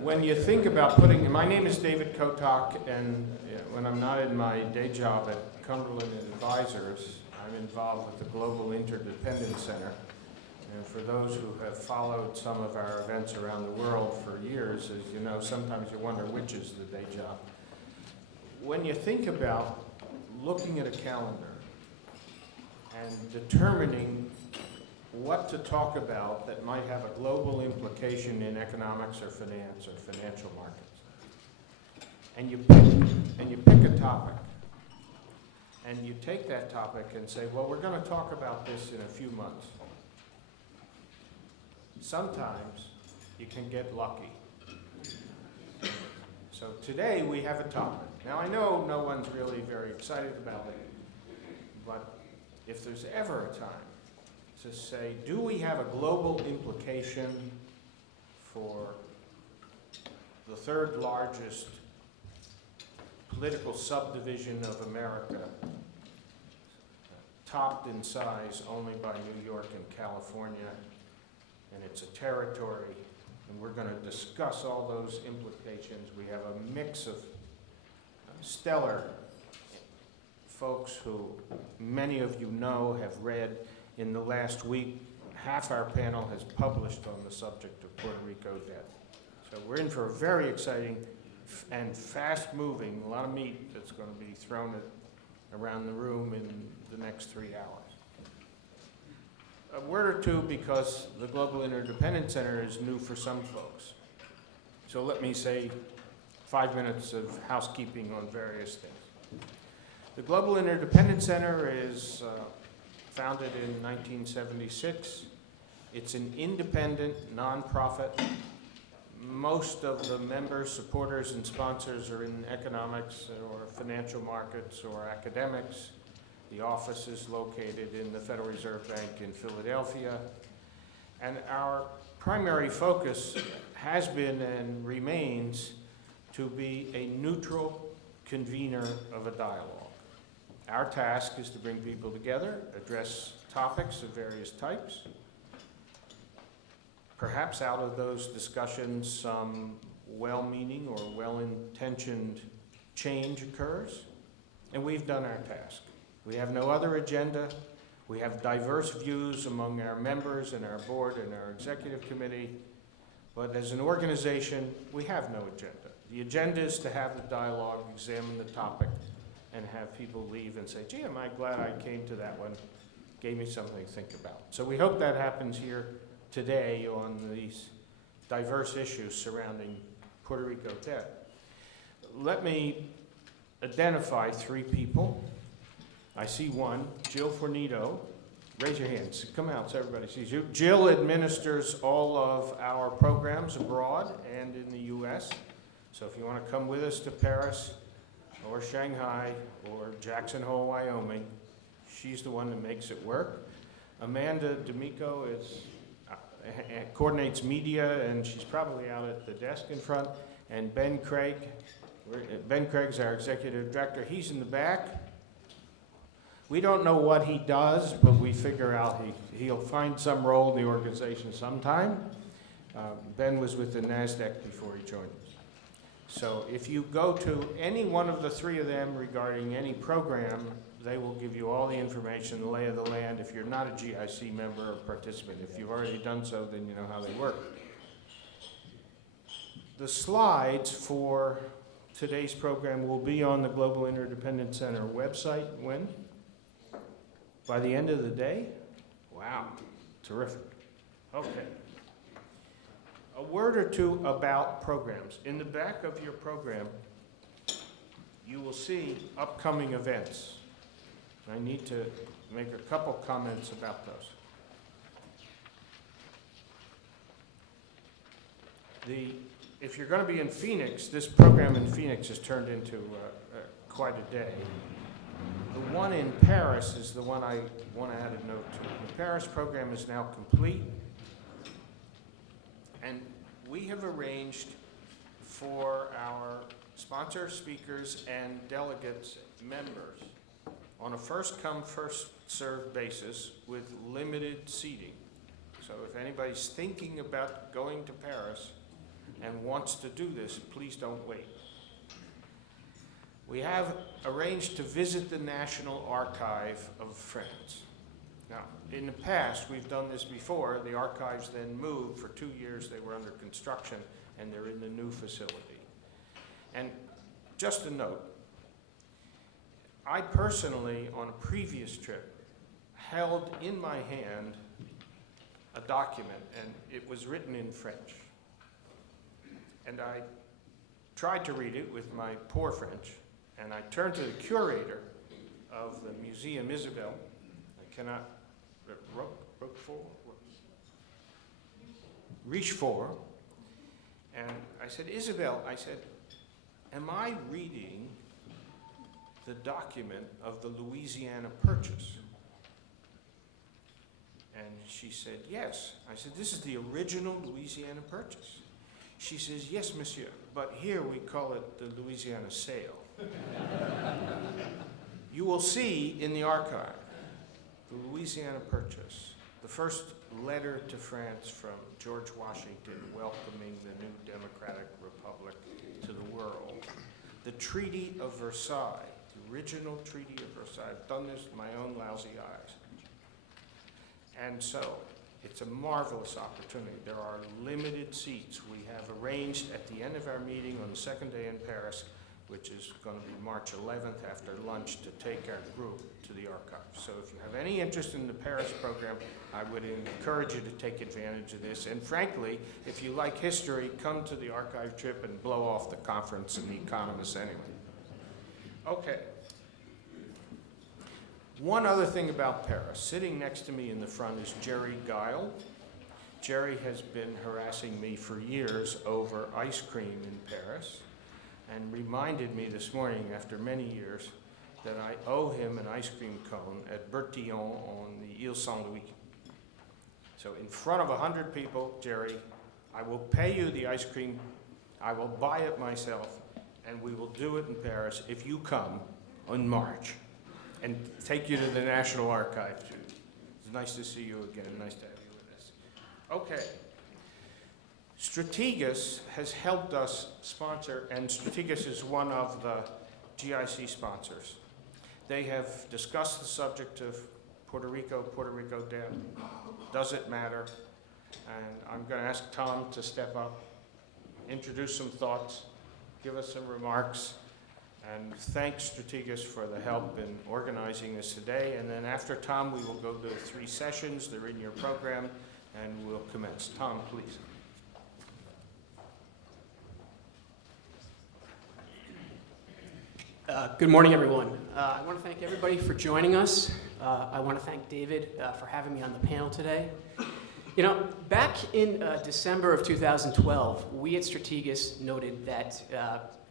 When you think about putting, my name is David Kotok, and when I'm not in my day job at Cumberland Advisors, I'm involved with the Global Interdependence Center. And for those who have followed some of our events around the world for years, as you know, sometimes you wonder which is the day job. When you think about looking at a calendar and determining what to talk about that might have a global implication in economics or finance or financial markets, and you pick a topic, and you take that topic and say, well, we're going to talk about this in a few months. Sometimes you can get lucky. So today we have a topic. Now I know no one's really very excited about it, but if there's ever a time to say, do we have a global implication for the third largest political subdivision of America, topped in size only by New York and California, and it's a territory, and we're going to discuss all those implications. We have a mix of stellar folks who many of you know, have read. In the last week, half our panel has published on the subject of Puerto Rico debt. So we're in for a very exciting and fast-moving, a lot of meat that's going to be thrown around the room in the next 3 hours. A word or two, because the Global Interdependence Center is new for some folks. So let me say 5 minutes of housekeeping on various things. The Global Interdependence Center is founded in 1976. It's an independent, nonprofit. Most of the members, supporters, and sponsors are in economics or financial markets or academics. The office is located in the Federal Reserve Bank in Philadelphia. And our primary focus has been and remains to be a neutral convener of a dialogue. Our task is to bring people together, address topics of various types. Perhaps out of those discussions, some well-meaning or well-intentioned change occurs, and we've done our task. We have no other agenda. We have diverse views among our members and our board and our executive committee, but as an organization, we have no agenda. The agenda is to have the dialogue, examine the topic, and have people leave and say, gee, am I glad I came to that one, gave me something to think about. So we hope that happens here today on these diverse issues surrounding Puerto Rico debt. Let me identify 3 people. I see one, Jill Fornito. Raise your hands, come out so everybody sees you. Jill administers all of our programs abroad and in the US. So if you want to come with us to Paris, or Shanghai, or Jackson Hole, Wyoming, she's the one that makes it work. Amanda D'Amico coordinates media, and she's probably out at the desk in front. And Ben Craig's our executive director. He's in the back. We don't know what he does, but we figure out he'll find some role in the organization sometime. Ben was with the NASDAQ before he joined us. So if you go to any one of the 3 of them regarding any program, they will give you all the information, the lay of the land, if you're not a GIC member or participant. If you've already done so, then you know how they work. The slides for today's program will be on the Global Interdependence Center website. When? By the end of the day? Wow, terrific. Okay. A word or two about programs. In the back of your program, you will see upcoming events. I need to make a couple comments about those. If you're going to be in Phoenix, this program in Phoenix has turned into quite a day. The one in Paris is the one I want to add a note to. The Paris program is now complete. And we have arranged for our sponsor speakers and delegates members on a first-come, first-served basis with limited seating. So if anybody's thinking about going to Paris, and wants to do this, please don't wait. We have arranged to visit the National Archive of France. Now, in the past, we've done this before. The archives then moved. For 2 years, they were under construction, and they're in the new facility. And just a note, I personally, on a previous trip, held in my hand a document, and it was written in French. And I tried to read it with my poor French, and I turned to the curator of the Museum Isabelle. I cannot, Richefort, and I said, Isabelle, I said, am I reading the document of the Louisiana Purchase? And she said, yes. I said, this is the original Louisiana Purchase. She says, yes, monsieur, but here we call it the Louisiana Sale. You will see in the archive the Louisiana Purchase, the first letter to France from George Washington welcoming the new democratic republic to the world. The Treaty of Versailles, the original Treaty of Versailles. I've done this with my own lousy eyes. And so, it's a marvelous opportunity. There are limited seats. We have arranged at the end of our meeting on the second day in Paris, which is going to be March 11th after lunch, to take our group to the archive. So if you have any interest in the Paris program, I would encourage you to take advantage of this. And frankly, if you like history, come to the archive trip and blow off the conference and the economists anyway. Okay. One other thing about Paris. Sitting next to me in the front is Jerry Guile. Jerry has been harassing me for years over ice cream in Paris, and reminded me this morning, after many years, that I owe him an ice cream cone at Bertillon on the Ile Saint-Louis. So in front of 100 people, Jerry, I will pay you the ice cream, I will buy it myself, and we will do it in Paris if you come in March and take you to the National Archive too. It's nice to see you again, nice to have you with us. Okay. Strategas has helped us sponsor, and Strategas is one of the GIC sponsors. They have discussed the subject of Puerto Rico debt. Does it matter? And I'm going to ask Tom to step up, introduce some thoughts, give us some remarks, and thank Strategas for the help in organizing this today. And then after Tom, we will go to 3 sessions. They're in your program, and we'll commence. Tom, please. Good morning, everyone. I want to thank everybody for joining us. I want to thank David for having me on the panel today. You know, back in December of 2012, we at Strategas noted that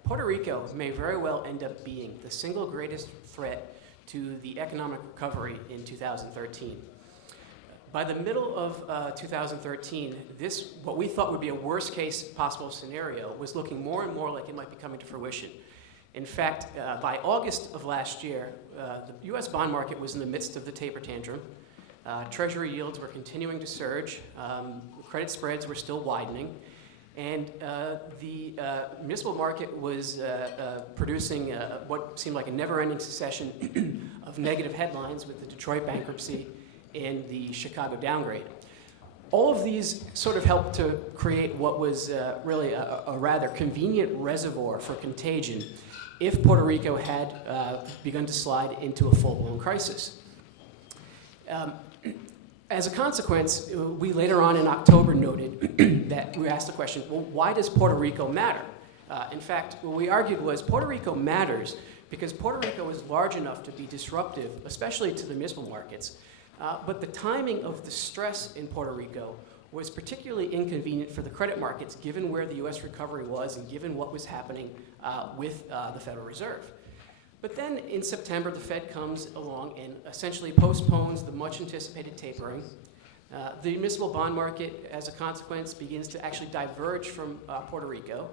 Puerto Rico may very well end up being the single greatest threat to the economic recovery in 2013. By the middle of 2013, this, what we thought would be a worst case possible scenario, was looking more and more like it might be coming to fruition. In fact, by August of last year, the U.S. bond market was in the midst of the taper tantrum. Treasury yields were continuing to surge. Credit spreads were still widening. And the municipal market was producing what seemed like a never-ending succession of negative headlines with the Detroit bankruptcy and the Chicago downgrade. All of these sort of helped to create what was really a rather convenient reservoir for contagion if Puerto Rico had begun to slide into a full-blown crisis. As a consequence, we later on in October noted that we asked the question, well, why does Puerto Rico matter? In fact, what we argued was Puerto Rico matters because Puerto Rico is large enough to be disruptive, especially to the municipal markets. But the timing of the stress in Puerto Rico was particularly inconvenient for the credit markets, given where the U.S. recovery was and given what was happening with the Federal Reserve. But then in September, the Fed comes along and essentially postpones the much-anticipated tapering. The municipal bond market, as a consequence, begins to actually diverge from Puerto Rico.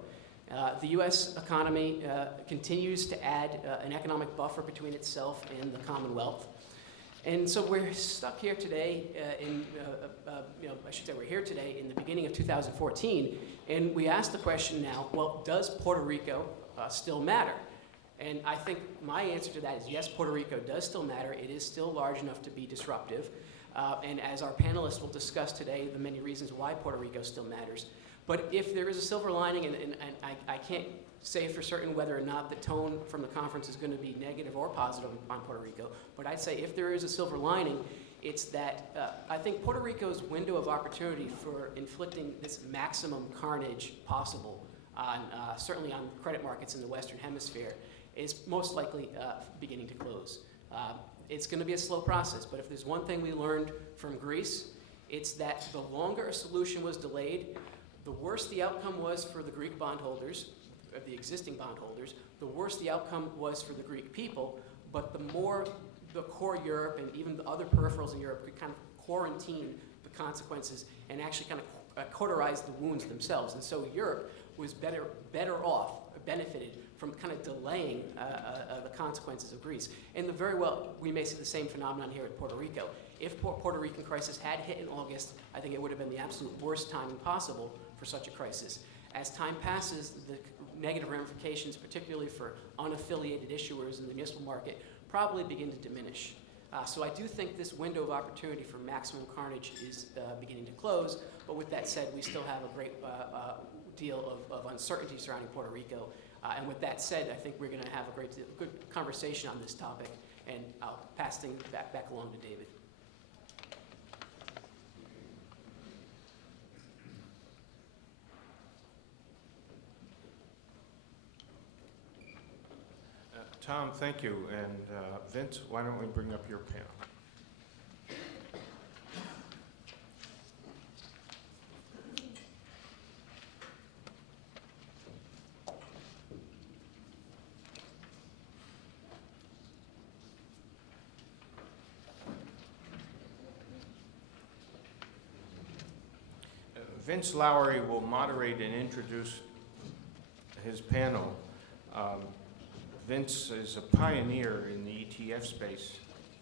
The U.S. economy continues to add an economic buffer between itself and the Commonwealth. And so we're stuck here today we're here today in the beginning of 2014, and we ask the question now, well, does Puerto Rico still matter? And I think my answer to that is yes, Puerto Rico does still matter. It is still large enough to be disruptive. And as our panelists will discuss today, the many reasons why Puerto Rico still matters. But if there is a silver lining, and I can't say for certain whether or not the tone from the conference is going to be negative or positive on Puerto Rico, but I'd say if there is a silver lining, it's that I think Puerto Rico's window of opportunity for inflicting this maximum carnage possible on certainly on credit markets in the Western Hemisphere is most likely beginning to close. It's going to be a slow process, but if there's one thing we learned from Greece, it's that the longer a solution was delayed, the worse the outcome was for the Greek bondholders, the existing bondholders, the worse the outcome was for the Greek people, but the more the core Europe and even the other peripherals in Europe could kind of quarantine the consequences and actually kind of cauterize the wounds themselves. And so Europe was better off, benefited from kind of delaying the consequences of Greece. And very well, we may see the same phenomenon here at Puerto Rico. If Puerto Rican crisis had hit in August, I think it would have been the absolute worst timing possible for such a crisis. As time passes, the negative ramifications, particularly for unaffiliated issuers in the municipal market, probably begin to diminish. So I do think this window of opportunity for maximum carnage is beginning to close, but with that said, we still have a great deal of uncertainty surrounding Puerto Rico. And with that said, I think we're going to have a good conversation on this topic, and I'll pass things back along to David. Tom, thank you. And Vince, why don't we bring up your panel? Vince Lowery will moderate and introduce his panel. Vince is a pioneer in the ETF space.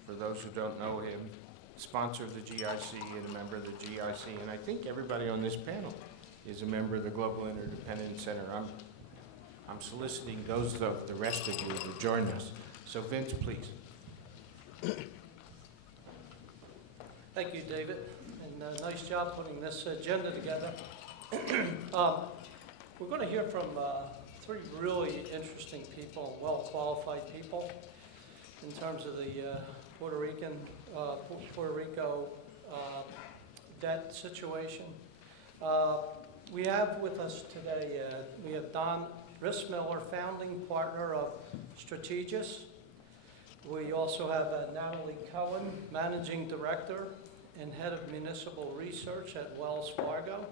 For those who don't know him, sponsor of the GIC and a member of the GIC, and I think everybody on this panel is a member of the Global Interdependence Center. I'm soliciting those of the rest of you to join us. So Vince, please. Thank you, David, and nice job putting this agenda together. We're going to hear from three really interesting people, well-qualified people, in terms of the Puerto Rico debt situation. We have with us today, we have Don Rissmiller, founding partner of Strategis. We also have Natalie Cohen, managing director and head of municipal research at Wells Fargo.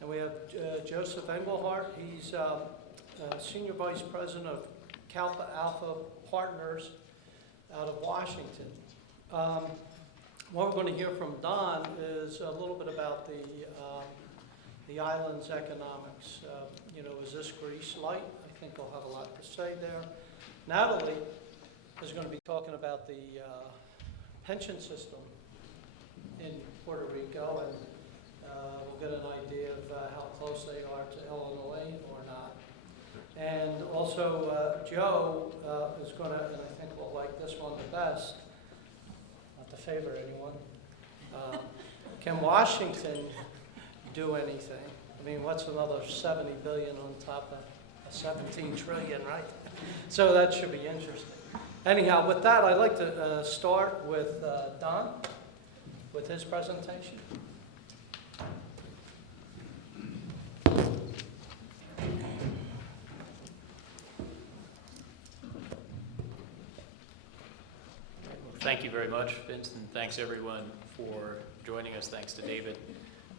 And we have Joseph Engelhardt. He's Senior Vice President of Kalpa Alpha Partners out of Washington. What we're going to hear from Don is a little bit about the island's economics. Is this Greece light? I think we'll have a lot to say there. Natalie is going to be talking about the pension system in Puerto Rico, and we'll get an idea of how close they are to Illinois or not. And also, Joe is going to, and I think we'll like this one the best, not to favor anyone. Can Washington do anything? I mean, what's another $70 billion on top of 17 trillion, right? So that should be interesting. Anyhow, with that, I'd like to start with Don, with his presentation. Thank you very much, Vince, and thanks everyone for joining us. Thanks to David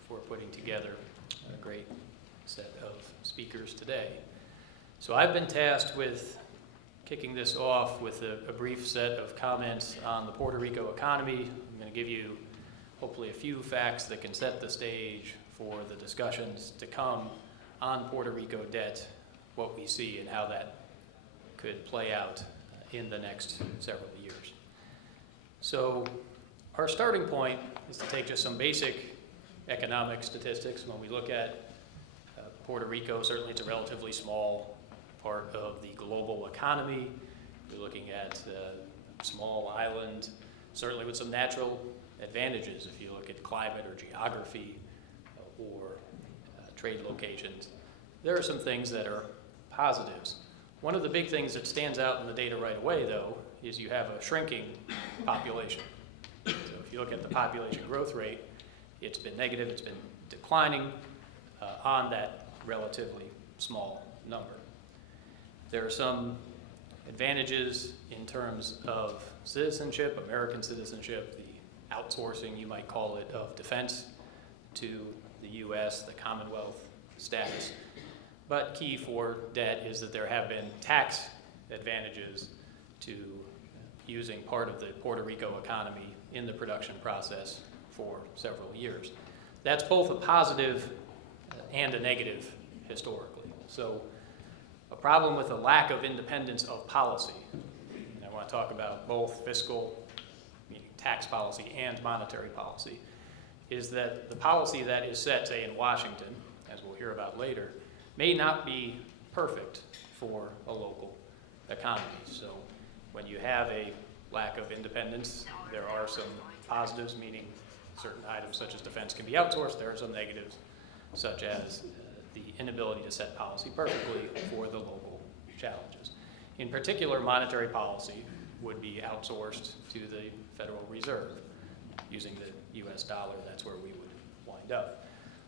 for putting together a great set of speakers today. So I've been tasked with kicking this off with a brief set of comments on the Puerto Rico economy. I'm going to give you hopefully a few facts that can set the stage for the discussions to come on Puerto Rico debt, what we see and how that could play out in the next several years. So our starting point is to take just some basic economic statistics. When we look at Puerto Rico, certainly it's a relatively small part of the global economy. We're looking at a small island, certainly with some natural advantages if you look at climate or geography or trade locations. There are some things that are positives. One of the big things that stands out in the data right away, though, is you have a shrinking population. So if you look at the population growth rate, it's been negative, it's been declining on that relatively small number. There are some advantages in terms of citizenship, American citizenship, the outsourcing, you might call it, of defense to the U.S., the Commonwealth status. But key for debt is that there have been tax advantages to using part of the Puerto Rico economy in the production process for several years. That's both a positive and a negative historically. So a problem with a lack of independence of policy, and I want to talk about both fiscal, meaning tax policy, and monetary policy, is that the policy that is set, say, in Washington, as we'll hear about later, may not be perfect for a local economy. So when you have a lack of independence, there are some positives, meaning certain items such as defense can be outsourced. There are some negatives, such as the inability to set policy perfectly for the local challenges. In particular, monetary policy would be outsourced to the Federal Reserve. Using the US dollar, that's where we would wind up.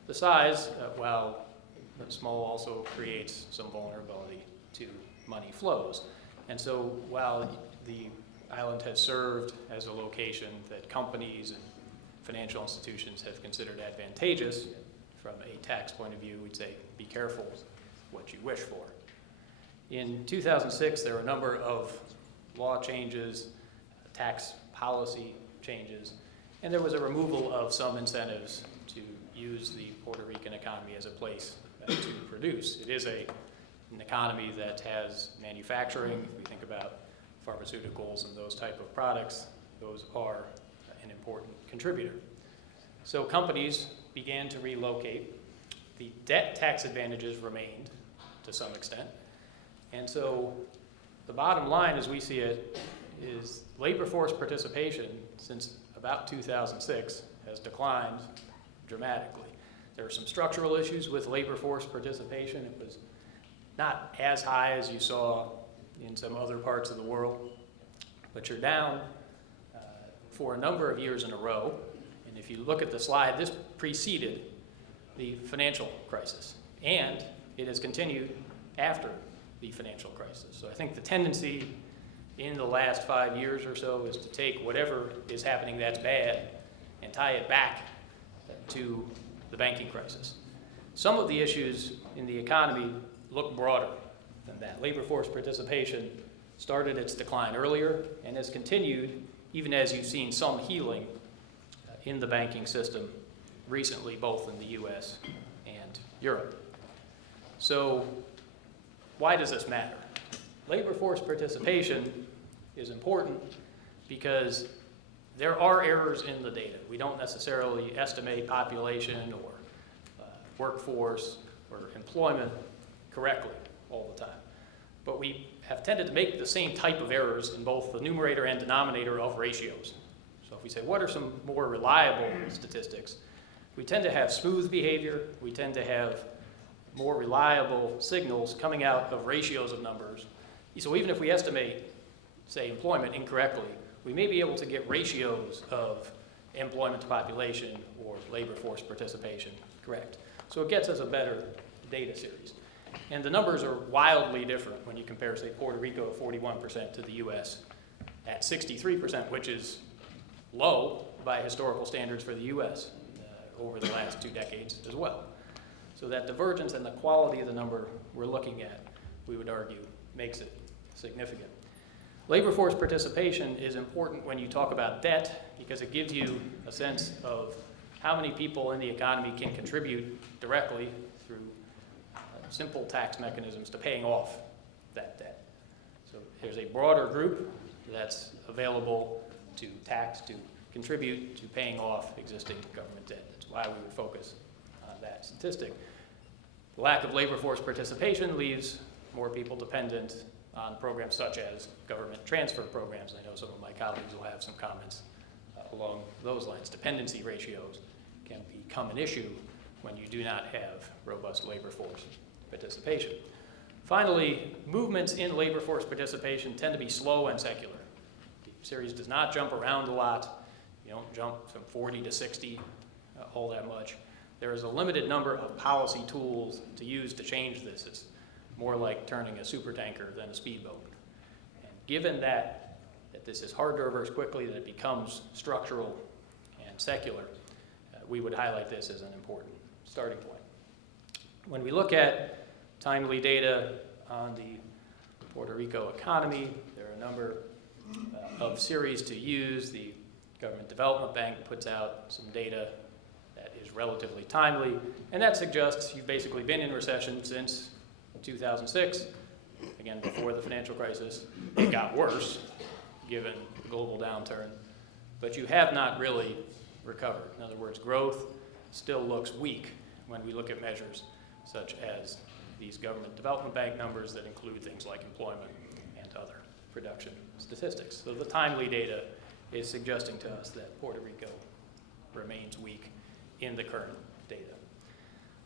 The size, while small, also creates some vulnerability to money flows. And so while the island has served as a location that companies and financial institutions have considered advantageous, from a tax point of view, we'd say be careful what you wish for. In 2006, there were a number of law changes, tax policy changes, and there was a removal of some incentives to use the Puerto Rican economy as a place to produce. It is an economy that has manufacturing. If we think about pharmaceuticals and those type of products, those are an important contributor. So companies began to relocate. The debt tax advantages remained to some extent. And so the bottom line, as we see it, is labor force participation since about 2006 has declined dramatically. There are some structural issues with labor force participation. It was not as high as you saw in some other parts of the world, but you're down for a number of years in a row. And if you look at the slide, this preceded the financial crisis, and it has continued after the financial crisis. So I think the tendency in the last 5 years or so is to take whatever is happening that's bad and tie it back to the banking crisis. Some of the issues in the economy look broader than that. Labor force participation started its decline earlier and has continued even as you've seen some healing in the banking system recently, both in the US and Europe. So why does this matter? Labor force participation is important because there are errors in the data. We don't necessarily estimate population or workforce or employment correctly all the time. But we have tended to make the same type of errors in both the numerator and denominator of ratios. So if we say, what are some more reliable statistics? We tend to have smooth behavior. We tend to have more reliable signals coming out of ratios of numbers. So even if we estimate, say, employment incorrectly, we may be able to get ratios of employment to population or labor force participation correct. So it gets us a better data series. And the numbers are wildly different when you compare, say, Puerto Rico at 41% to the US at 63%, which is low by historical standards for the US over the last 2 decades as well. So that divergence and the quality of the number we're looking at, we would argue, makes it significant. Labor force participation is important when you talk about debt because it gives you a sense of how many people in the economy can contribute directly through simple tax mechanisms to paying off that debt. So there's a broader group that's available to tax, to contribute to paying off existing government debt. That's why we would focus on that statistic. The lack of labor force participation leaves more people dependent on programs such as government transfer programs. I know some of my colleagues will have some comments along those lines. Dependency ratios can become an issue when you do not have robust labor force participation. Finally, movements in labor force participation tend to be slow and secular. The series does not jump around a lot. You don't jump from 40 to 60 all that much. There is a limited number of policy tools to use to change this. It's more like turning a supertanker than a speedboat. And given that this is hard to reverse quickly, that it becomes structural and secular, we would highlight this as an important starting point. When we look at timely data on the Puerto Rico economy, there are a number of series to use. The Government Development Bank puts out some data that is relatively timely, and that suggests you've basically been in recession since 2006, again, before the financial crisis. It got worse, given the global downturn, but you have not really recovered. In other words, growth still looks weak when we look at measures such as these Government Development Bank numbers that include things like employment and other production statistics. So the timely data is suggesting to us that Puerto Rico remains weak in the current data.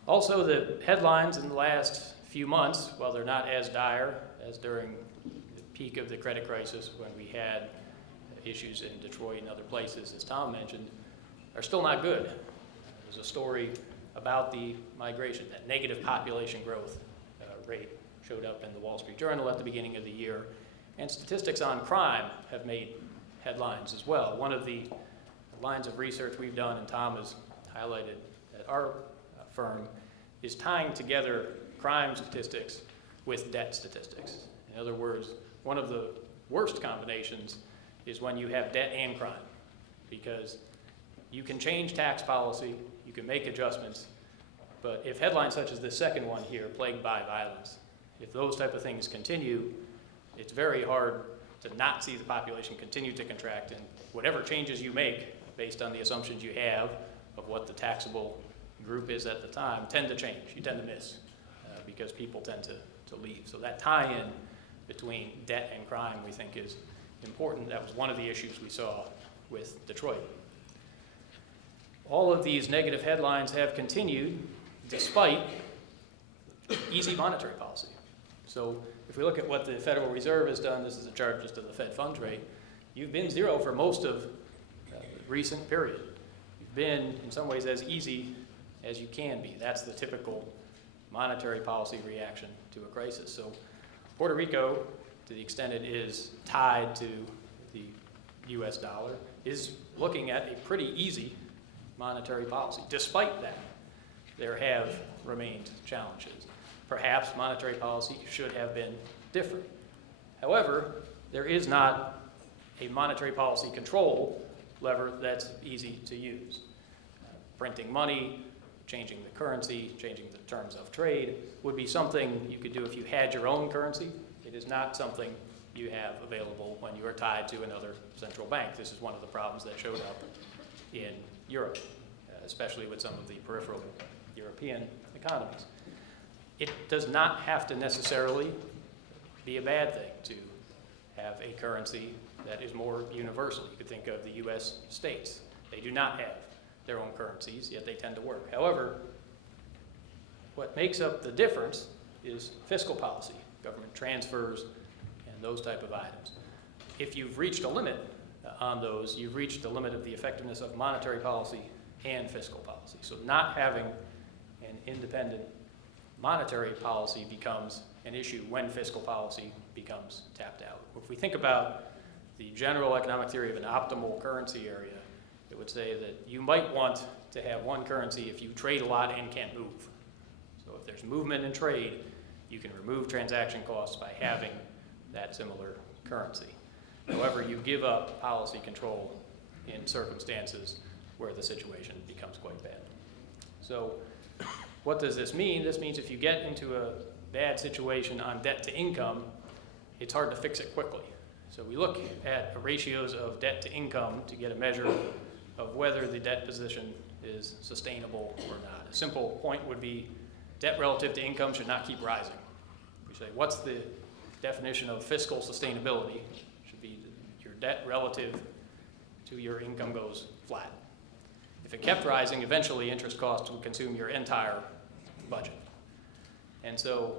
Also, the headlines in the last few months, while they're not as dire as during the peak of the credit crisis when we had issues in Detroit and other places, as Tom mentioned, are still not good. There's a story about the migration, that negative population growth rate showed up in the Wall Street Journal at the beginning of the year, and statistics on crime have made headlines as well. One of the lines of research we've done, and Tom has highlighted at our firm, is tying together crime statistics with debt statistics. In other words, one of the worst combinations is when you have debt and crime, because you can change tax policy, you can make adjustments, but if headlines such as this second one here, plagued by violence, if those type of things continue, it's very hard to not see the population continue to contract, and whatever changes you make based on the assumptions you have of what the taxable group is at the time tend to change. You tend to miss because people tend to leave. So that tie-in between debt and crime we think is important. That was one of the issues we saw with Detroit. All of these negative headlines have continued despite easy monetary policy. So if we look at what the Federal Reserve has done, this is a chart just of the Fed funds rate, you've been zero for most of the recent period. You've been, in some ways, as easy as you can be. That's the typical monetary policy reaction to a crisis. So Puerto Rico, to the extent it is tied to the US dollar, is looking at a pretty easy monetary policy. Despite that, there have remained challenges. Perhaps monetary policy should have been different. However, there is not a monetary policy control lever that's easy to use. Printing money, changing the currency, changing the terms of trade would be something you could do if you had your own currency. It is not something you have available when you are tied to another central bank. This is one of the problems that showed up in Europe, especially with some of the peripheral European economies. It does not have to necessarily be a bad thing to have a currency that is more universal. You could think of the US states. They do not have their own currencies, yet they tend to work. However, what makes up the difference is fiscal policy, government transfers, and those type of items. If you've reached a limit on those, you've reached the limit of the effectiveness of monetary policy and fiscal policy. So not having an independent monetary policy becomes an issue when fiscal policy becomes tapped out. If we think about the general economic theory of an optimal currency area, it would say that you might want to have one currency if you trade a lot and can't move. So if there's movement in trade, you can remove transaction costs by having that similar currency. However, you give up policy control in circumstances where the situation becomes quite bad. So what does this mean? This means if you get into a bad situation on debt to income, it's hard to fix it quickly. So we look at ratios of debt to income to get a measure of whether the debt position is sustainable or not. A simple point would be debt relative to income should not keep rising. We say, what's the definition of fiscal sustainability? It should be your debt relative to your income goes flat. If it kept rising, eventually interest costs would consume your entire budget. And so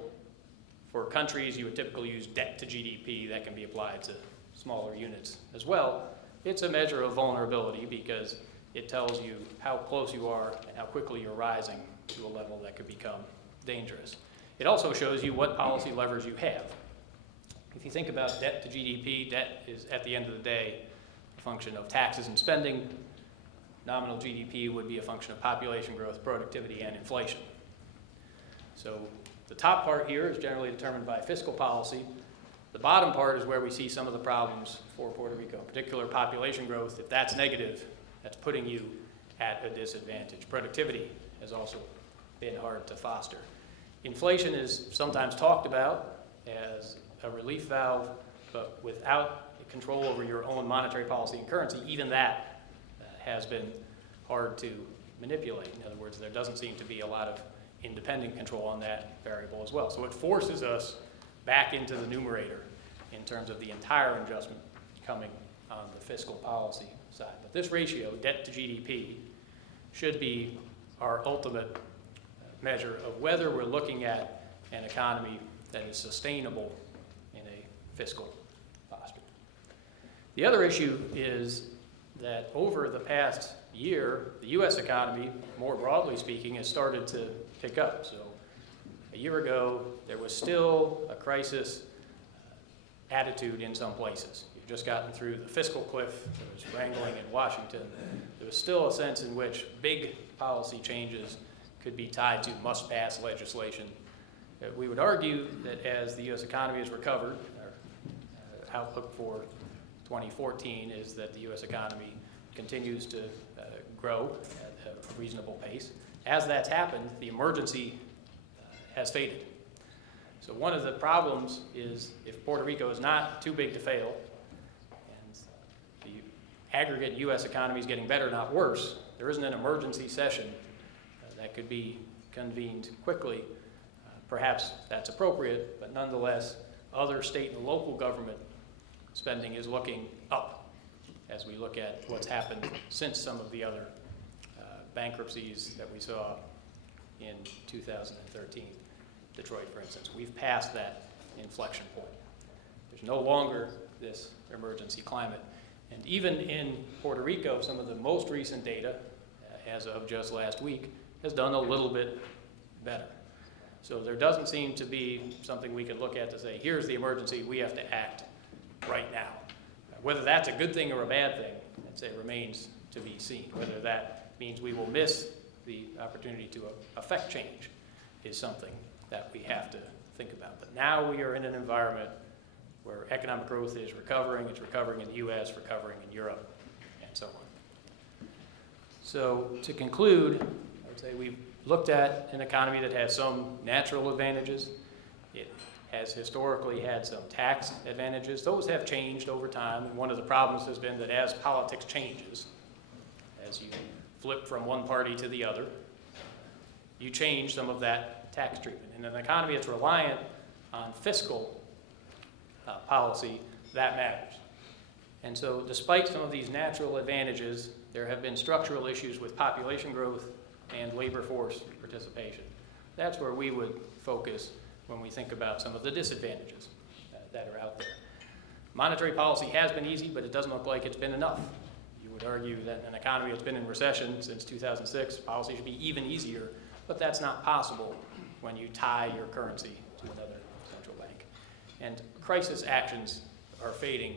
for countries, you would typically use debt to GDP. That can be applied to smaller units as well. It's a measure of vulnerability because it tells you how close you are and how quickly you're rising to a level that could become dangerous. It also shows you what policy levers you have. If you think about debt to GDP, debt is at the end of the day a function of taxes and spending. Nominal GDP would be a function of population growth, productivity, and inflation. So the top part here is generally determined by fiscal policy. The bottom part is where we see some of the problems for Puerto Rico, in particular population growth. If that's negative, that's putting you at a disadvantage. Productivity has also been hard to foster. Inflation is sometimes talked about as a relief valve, but without control over your own monetary policy and currency, even that has been hard to manipulate. In other words, there doesn't seem to be a lot of independent control on that variable as well. So it forces us back into the numerator in terms of the entire adjustment coming on the fiscal policy side. But this ratio, debt to GDP, should be our ultimate measure of whether we're looking at an economy that is sustainable in a fiscal posture. The other issue is that over the past year, the U.S. economy, more broadly speaking, has started to pick up. So a year ago, there was still a crisis attitude in some places. You've just gotten through the fiscal cliff. There was wrangling in Washington. There was still a sense in which big policy changes could be tied to must-pass legislation. We would argue that as the U.S. economy has recovered, our outlook for 2014 is that the U.S. economy continues to grow at a reasonable pace. As that's happened, the emergency has faded. So one of the problems is if Puerto Rico is not too big to fail, and the aggregate U.S. economy is getting better, not worse, there isn't an emergency session that could be convened quickly. Perhaps that's appropriate, but nonetheless, other state and local government spending is looking up as we look at what's happened since some of the other bankruptcies that we saw in 2013. Detroit, for instance. We've passed that inflection point. There's no longer this emergency climate. And even in Puerto Rico, some of the most recent data, as of just last week, has done a little bit better. So there doesn't seem to be something we could look at to say, here's the emergency, we have to act right now. Whether that's a good thing or a bad thing, I'd say remains to be seen. Whether that means we will miss the opportunity to affect change is something that we have to think about. But now we are in an environment where economic growth is recovering. It's recovering in the U.S., recovering in Europe, and so on. So to conclude, I would say we've looked at an economy that has some natural advantages. It has historically had some tax advantages. Those have changed over time. And one of the problems has been that as politics changes, as you flip from one party to the other, you change some of that tax treatment. In an economy that's reliant on fiscal policy, that matters. And so despite some of these natural advantages, there have been structural issues with population growth and labor force participation. That's where we would focus when we think about some of the disadvantages that are out there. Monetary policy has been easy, but it doesn't look like it's been enough. You would argue that in an economy that's been in recession since 2006, policy should be even easier, but that's not possible when you tie your currency to another central bank. And crisis actions are fading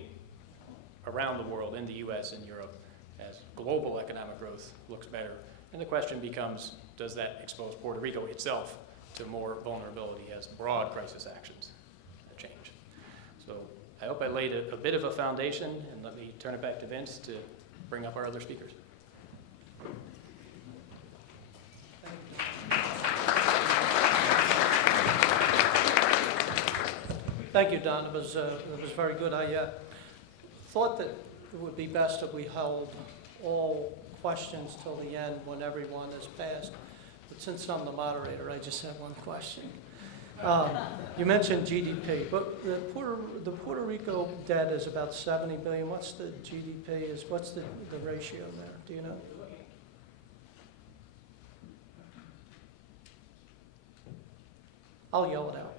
around the world, in the US and Europe, as global economic growth looks better. And the question becomes, does that expose Puerto Rico itself to more vulnerability as broad crisis actions change? So I hope I laid a bit of a foundation, and let me turn it back to Vince to bring up our other speakers. Thank you, Don. It was very good. thought that it would be best if we held all questions till the end when everyone is passed. But since I'm the moderator, I just have one question. You mentioned GDP, but the Puerto Rico debt is about 70 billion. What's the GDP? What's the ratio there? Do you know? I'll yell it out.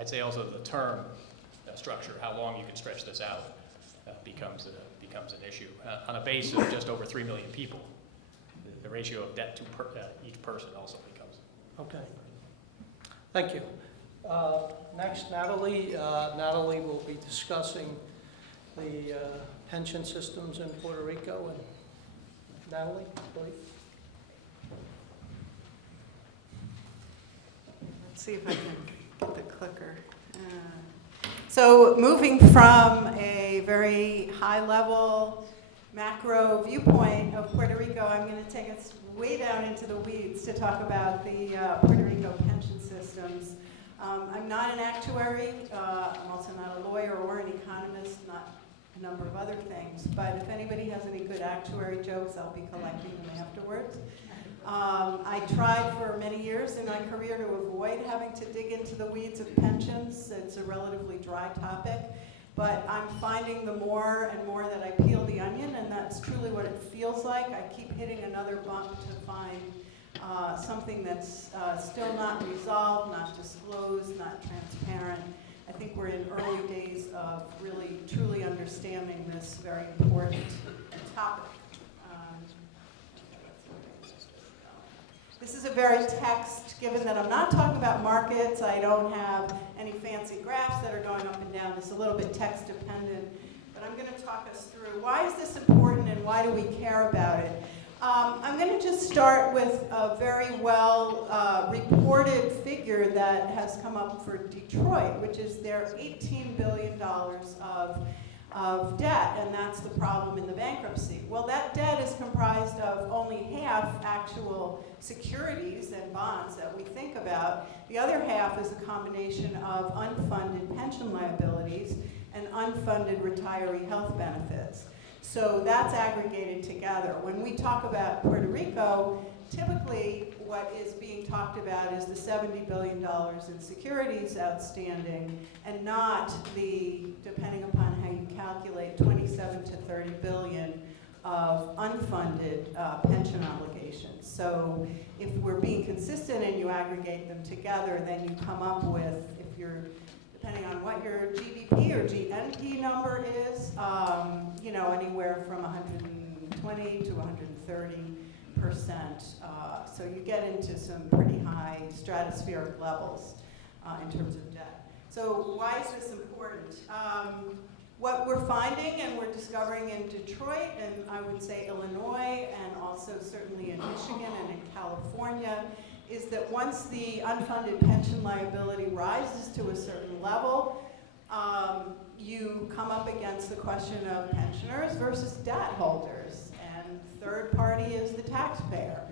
I'd say also the term structure, how long you can stretch this out, becomes an issue. On a base of just over 3 million people, the ratio of debt to each person also becomes. Okay. Thank you. Next, Natalie. Natalie will be discussing the pension systems in Puerto Rico. And Natalie, please. Let's see if I can get the clicker. So moving from a very high-level macro viewpoint of Puerto Rico, I'm going to take us way down into the weeds to talk about the Puerto Rico pension systems. I'm not an actuary. I'm also not a lawyer or an economist, not a number of other things. But if anybody has any good actuary jokes, I'll be collecting them afterwards. I tried for many years in my career to avoid having to dig into the weeds of pensions. It's a relatively dry topic. But I'm finding the more and more that I peel the onion, and that's truly what it feels like. I keep hitting another bump to find something that's still not resolved, not disclosed, not transparent. I think we're in early days of really, truly understanding this very important topic. This is a very text, given that I'm not talking about markets, I don't have any fancy graphs that are going up and down. This is a little bit text dependent, but I'm going to talk us through why is this important and why do we care about it. I'm going to just start with a very well reported figure that has come up for Detroit, which is their $18 billion of debt, and that's the problem in the bankruptcy. Well, that debt is comprised of only half actual securities and bonds that we think about. The other half is a combination of unfunded pension liabilities and unfunded retiree health benefits. So that's aggregated together. When we talk about Puerto Rico, typically what is being talked about is the $70 billion in securities outstanding, and not the, depending upon how you calculate, 27 to 30 billion of unfunded pension obligations. So if we're being consistent and you aggregate them together, then you come up with, if you're, depending on what your GDP or GNP number is, you know, anywhere from 120 to 130%. So you get into some pretty high stratospheric levels in terms of debt. So why is this important? What we're finding and we're discovering in Detroit, and I would say Illinois, and also certainly in Michigan and in California, is that once the unfunded pension liability rises to a certain level, you come up against the question of pensioners versus debt holders, and third party is the taxpayer.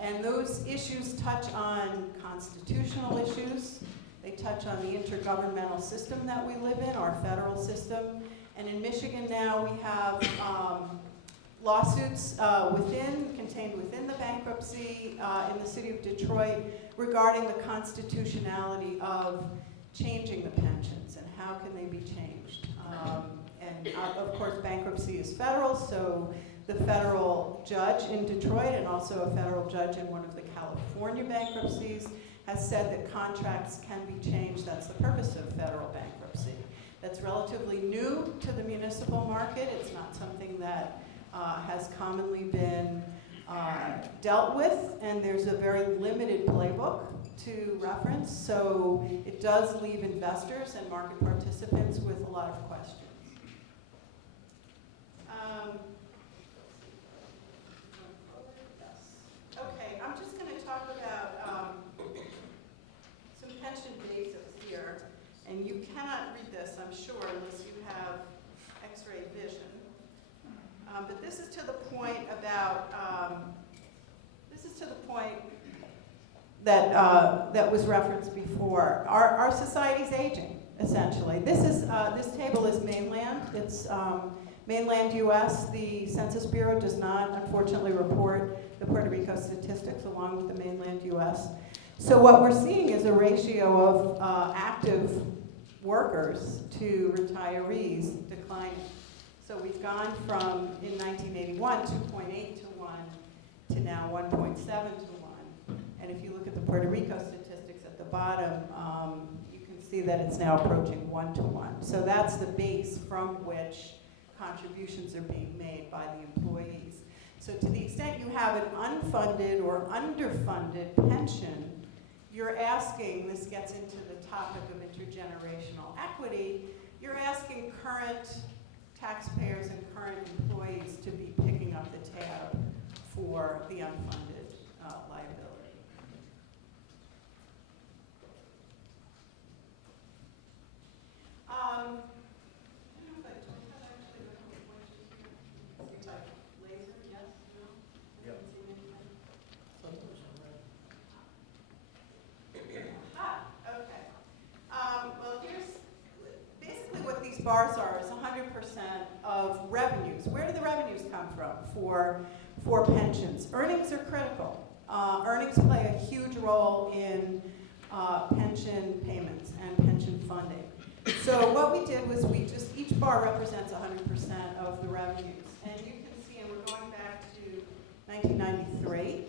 And those issues touch on constitutional issues. They touch on the intergovernmental system that we live in, our federal system. And in Michigan now we have lawsuits contained within the bankruptcy in the city of Detroit regarding the constitutionality of changing the pensions and how can they be changed. And of course bankruptcy is federal, so the federal judge in Detroit and also a federal judge in one of the California bankruptcies has said that contracts can be changed. That's the purpose of federal bankruptcy. That's relatively new to the municipal market. It's not something that has commonly been dealt with, and there's a very limited playbook to reference, so it does leave investors and market participants with a lot of questions. Okay, I'm just going to talk about some pension basics here, and you cannot read this, I'm sure, unless you have X-ray vision. But this is to the point about, that was referenced before. Our society's aging, essentially. This table is mainland. It's mainland U.S. The Census Bureau does not, unfortunately, report the Puerto Rico statistics along with the mainland U.S. So what we're seeing is a ratio of active workers to retirees declining. So we've gone from, in 1981, 2.8 to 1 to now 1.7 to 1. And if you look at the Puerto Rico statistics at the bottom, you can see that it's now approaching 1 to 1. So that's the base from which contributions are being made by the employees. So to the extent you have an unfunded or underfunded pension, you're asking, this gets into the topic of intergenerational equity, you're asking current taxpayers and current employees to be picking up the tab for the unfunded liability. I don't know if I told you that actually, but I'm going to see like laser, yes, no? Yep. Haven't seen anything? Okay. Well, here's basically what these bars are is 100% of revenues. Where do the revenues come from for pensions? Earnings are critical. Earnings play a huge role in pension payments and pension funding. So what we did was each bar represents 100% of the revenues. And you can see, and we're going back to 1993,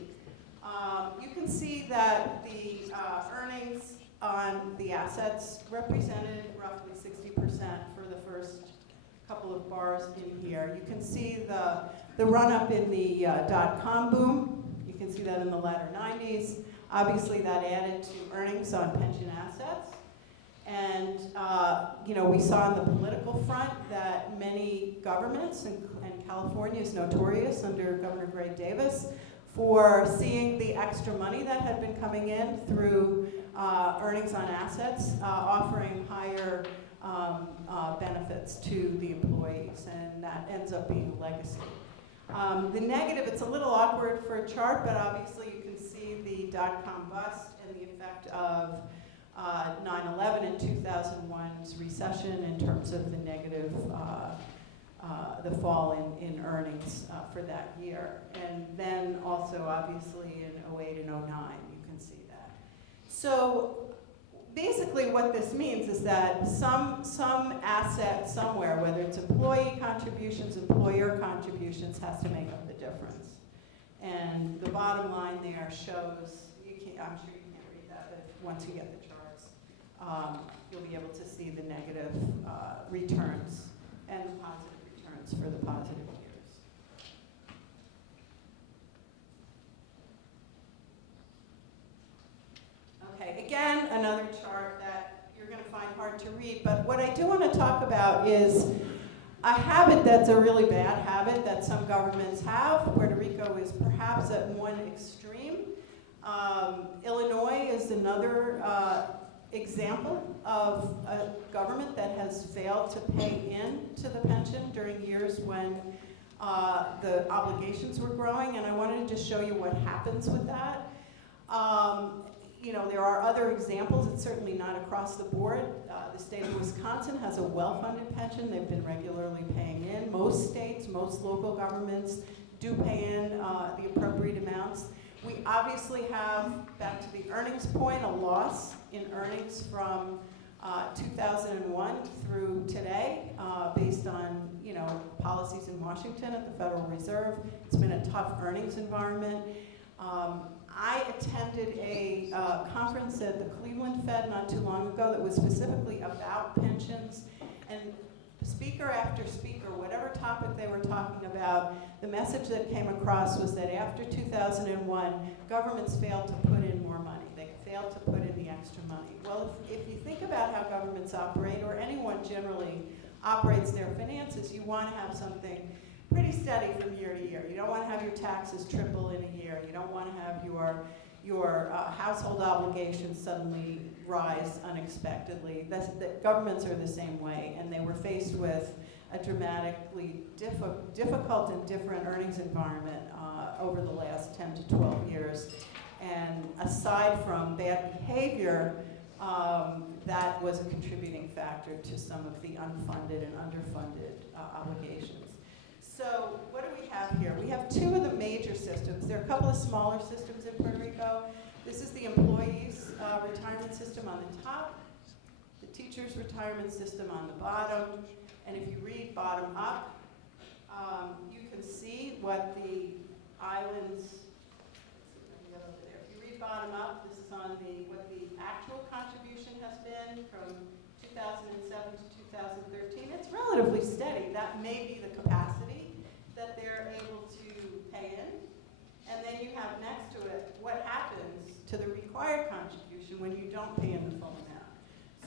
you can see that the earnings on the assets represented roughly 60% for the first couple of bars in here. You can see the run-up in the dot-com boom. You can see that in the latter 90s. Obviously, that added to earnings on pension assets. And we saw on the political front that many governments, and California is notorious under Governor Gray Davis, for seeing the extra money that had been coming in through earnings on assets, offering higher benefits to the employees, and that ends up being a legacy. The negative, it's a little awkward for a chart, but obviously you can see the dot-com bust and the effect of 9/11 and 2001's recession in terms of the negative, the fall in earnings for that year. And then also, obviously, in 08 and 09, you can see that. So basically what this means is that some asset somewhere, whether it's employee contributions, employer contributions, has to make up the difference. And the bottom line there shows, I'm sure you can't read that, but once you get the charts, you'll be able to see the negative returns and the positive returns for the positive years. Okay, again, another chart that you're going to find hard to read, but what I do want to talk about is a habit that's a really bad habit that some governments have. Puerto Rico is perhaps at one extreme. Illinois is another example of a government that has failed to pay in to the pension during years when the obligations were growing, and I wanted to just show you what happens with that. There are other examples. It's certainly not across the board. The state of Wisconsin has a well-funded pension. They've been regularly paying in. Most states, most local governments do pay in the appropriate amounts. We obviously have, back to the earnings point, a loss in earnings from 2001 through today based on policies in Washington at the Federal Reserve. It's been a tough earnings environment. I attended a conference at the Cleveland Fed not too long ago that was specifically about pensions, and speaker after speaker, whatever topic they were talking about, the message that came across was that after 2001, governments failed to put in more money. They failed to put in the extra money. Well, if you think about how governments operate, or anyone generally operates their finances, you want to have something pretty steady from year to year. You don't want to have your taxes triple in a year. You don't want to have your household obligations suddenly rise unexpectedly. Governments are the same way, and they were faced with a dramatically difficult and different earnings environment over the last 10 to 12 years. And aside from bad behavior, that was a contributing factor to some of the unfunded and underfunded obligations. So what do we have here? We have two of the major systems. There are a couple of smaller systems in Puerto Rico. This is the employees' retirement system on the top, the teachers' retirement system on the bottom, and if you read bottom up, you can see what the islands, if you read bottom up, this is on what the actual contribution has been from 2007 to 2013. It's relatively steady. That may be the capacity that they're able to pay in. And then you have next to it what happens to the required contribution when you don't pay in the full amount.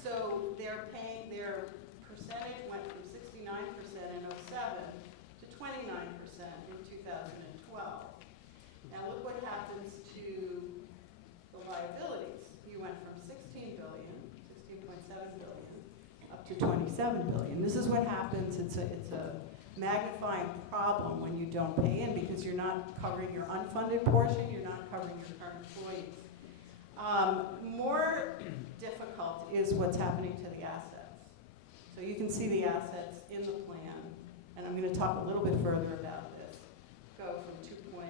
So their percentage went from 69% in 07 to 29% in 2012. Now look what happens to the liabilities. You went from 16.7 billion, up to 27 billion. This is what happens. It's a magnifying problem when you don't pay in because you're not covering your unfunded portion, you're not covering your current employees. More difficult is what's happening to the assets. So you can see the assets in the plan, and I'm going to talk a little bit further about this. Go from 2.9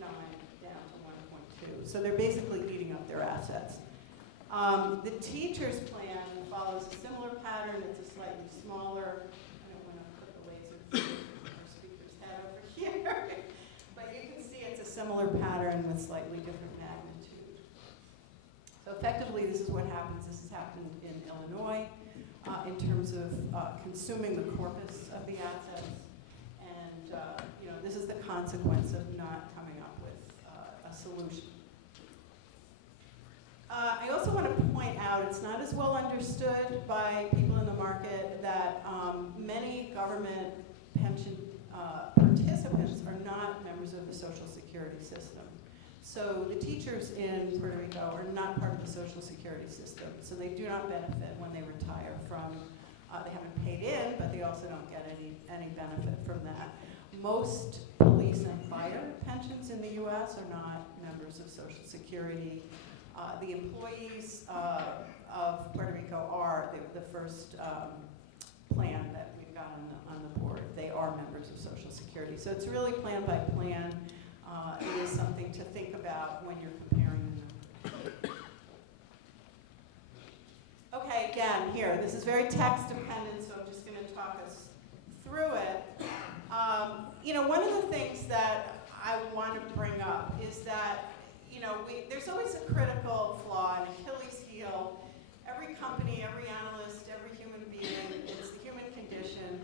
down to 1.2. So they're basically eating up their assets. The teacher's plan follows a similar pattern. It's a slightly smaller. I don't want to put the laser speaker's head over here, but you can see it's a similar pattern with slightly different magnitude. So effectively, this is what happens. This has happened in Illinois in terms of consuming the corpus of the assets, and this is the consequence of not coming up with a solution. I also want to point out, it's not as well understood by people in the market that many government pension participants are not members of the Social Security system. So the teachers in Puerto Rico are not part of the Social Security system, so they do not benefit when they retire from, they haven't paid in, but they also don't get any benefit from that. Most police and fire pensions in the U.S. are not members of Social Security. The employees of Puerto Rico are the first plan that we've got on the board. They are members of Social Security. So it's really plan by plan. It is something to think about when you're comparing them. Okay, again, here, this is very text dependent, so I'm just going to talk us through it. One of the things that I want to bring up is that there's always a critical flaw, an Achilles heel. Every company, every analyst, every human being, it's the human condition.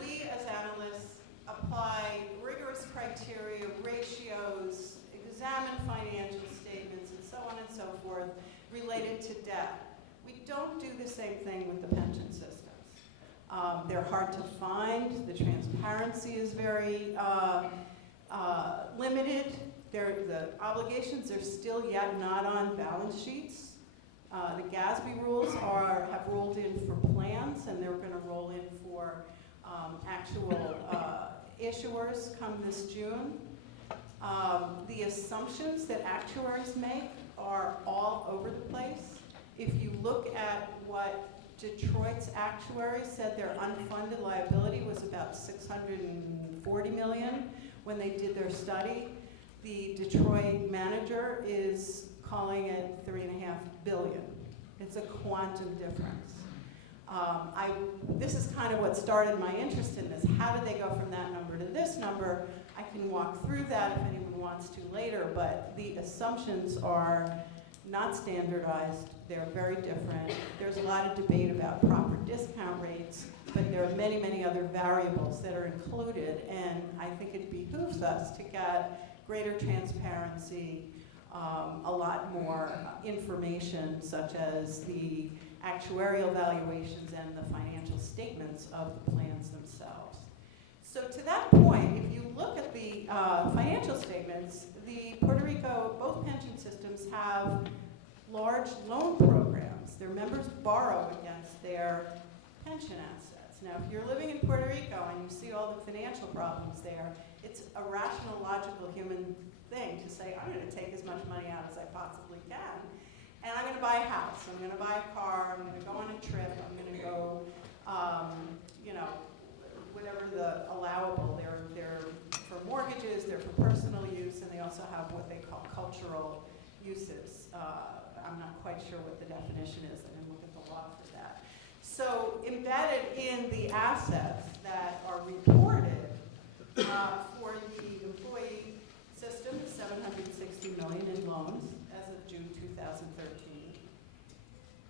We as analysts apply rigorous criteria, ratios, examine financial statements, and so on and so forth related to debt. We don't do the same thing with the pension systems. They're hard to find. The transparency is very limited. The obligations are still yet not on balance sheets. The GASB rules have rolled in for plans, and they're going to roll in for actual issuers come this June. The assumptions that actuaries make are all over the place. If you look at what Detroit's actuaries said their unfunded liability was about $640 million when they did their study, the Detroit manager is calling it $3.5 billion. It's a quantum difference. This is kind of what started my interest in this. How did they go from that number to this number? I can walk through that if anyone wants to later, but the assumptions are not standardized. They're very different. There's a lot of debate about proper discount rates, but there are many, many other variables that are included, and I think it behooves us to get greater transparency, a lot more information, such as the actuarial valuations and the financial statements of the plans themselves. So to that point, if you look at the financial statements, the Puerto Rico, both pension systems have large loan programs. Their members borrow against their pension assets. assets. Now, if you're living in Puerto Rico and you see all the financial problems there, it's a rational, logical human thing to say, I'm going to take as much money out as I possibly can, and I'm going to buy a house, I'm going to buy a car, I'm going to go on a trip, I'm going to go, whatever the allowable. They're for mortgages, they're for personal use, and they also have what they call cultural uses. I'm not quite sure what the definition is. I didn't look at the law for that. So embedded in the assets that are reported for the employee system is $760 million in loans as of June 2013.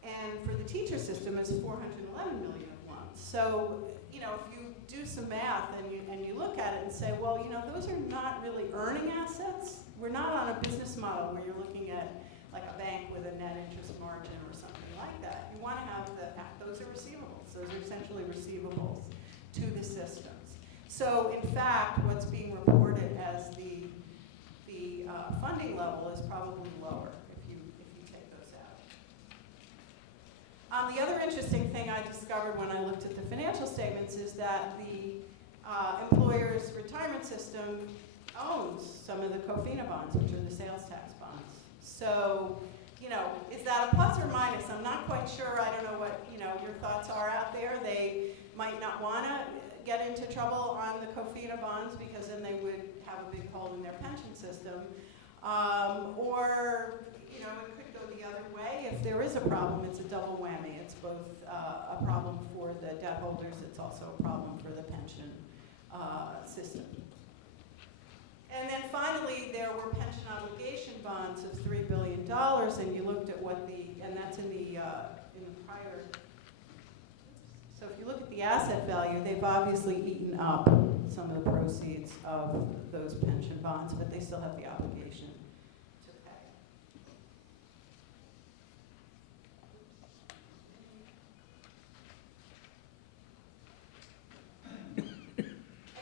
And for the teacher system is $411 million in loans. So, if you do some math and you look at it and say, well, those are not really earning assets. We're not on a business model where you're looking at like a bank with a net interest margin or something like that. You want to have those are receivables. Those are essentially receivables to the systems. So in fact, what's being reported as the funding level is probably lower if you take those out. The other interesting thing I discovered when I looked at the financial statements is that the employer's retirement system owns some of the COFINA bonds, which are the sales tax bonds. So, is that a plus or minus? I'm not quite sure. I don't know what, your thoughts are out there. They might not want to get into trouble on the COFINA bonds because then they would have a big hole in their pension system. Or, it could go the other way. If there is a problem, it's a double whammy. It's both a problem for the debt holders. It's also a problem for the pension system. And then finally, there were pension obligation bonds of $3 billion, and you looked at and that's in the prior. So if you look at the asset value, they've obviously eaten up some of the proceeds of those pension bonds, but they still have the obligation to pay.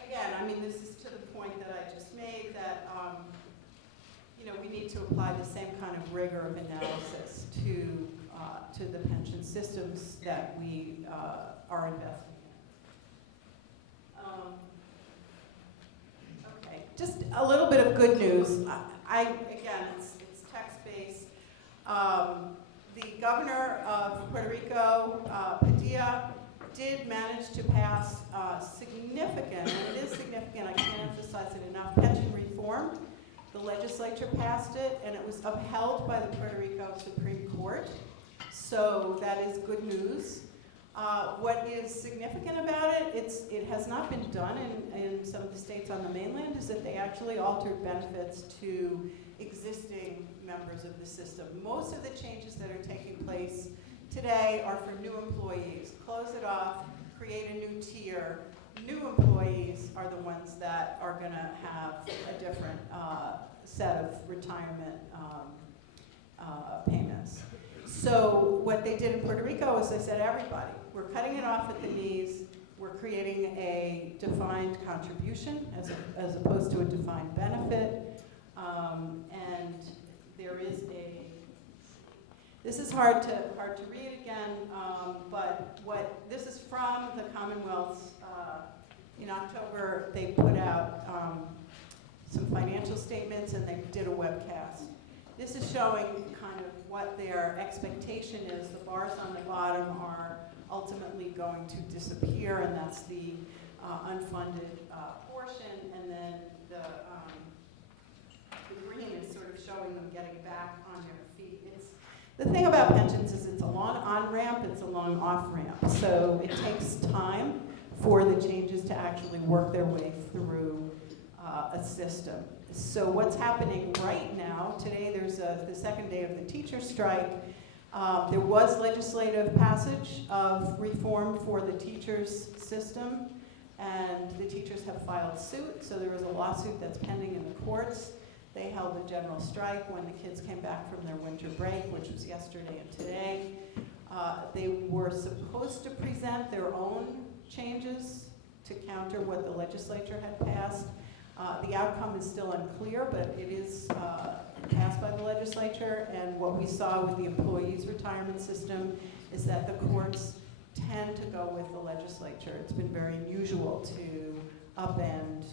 Again, this is to the point that I just made that, we need to apply the same kind of rigor of analysis to the pension systems that we are investing in. Okay, just a little bit of good news. Again, it's text-based. The governor of Puerto Rico, Padilla, did manage to pass significant, and it is significant, I can't emphasize it enough, pension reform. The legislature passed it, and it was upheld by the Puerto Rico Supreme Court. So that is good news. What is significant about it, it has not been done in some of the states on the mainland, is that they actually altered benefits to existing members of the system. Most of the changes that are taking place today are for new employees. Close it off, create a new tier. New employees are the ones that are going to have a different set of retirement payments. So what they did in Puerto Rico is they said, everybody, we're cutting it off at the knees. We're creating a defined contribution as opposed to a defined benefit. And there is this is hard to read again, but this is from the Commonwealth's, in October, they put out some financial statements and they did a webcast. This is showing kind of what their expectation is. The bars on the bottom are ultimately going to disappear, and that's the unfunded portion, and then the green is sort of showing them getting back on their feet. The thing about pensions is it's a long on-ramp, it's a long off-ramp. So it takes time for the changes to actually work their way through a system. So what's happening right now, today there's the second day of the teacher strike. There was legislative passage of reform for the teachers system, and the teachers have filed suit. So there was a lawsuit that's pending in the courts. They held a general strike when the kids came back from their winter break, which was yesterday and today. They were supposed to present their own changes to counter what the legislature had passed. The outcome is still unclear, but it is passed by the legislature, and what we saw with the employees' retirement system is that the courts tend to go with the legislature. It's been very unusual to upend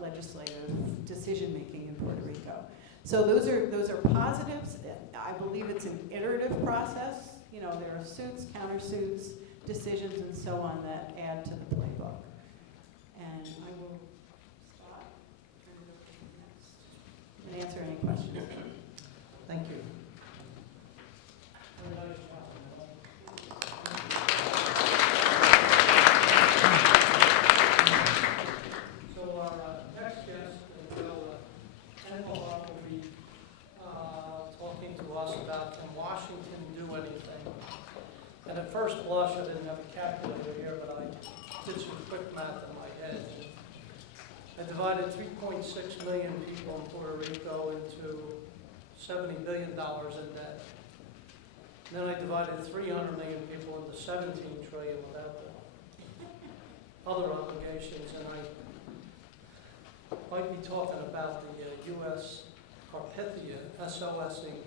legislative decision-making in Puerto Rico. So those are positives. I believe it's an iterative process. You know, there are suits, countersuits, decisions, and so on that add to the playbook. And I will stop, turn it over to you next, and answer any questions. Thank you. So our next guest will be talking to us about can Washington do anything? And at first blush, I didn't have a calculator here, but I did some quick math in my head. I divided 3.6 million people in Puerto Rico into $70 billion in debt. And then I divided 300 million people into 17 trillion without the other obligations, and I might be talking about the U.S. Carpathia SOSing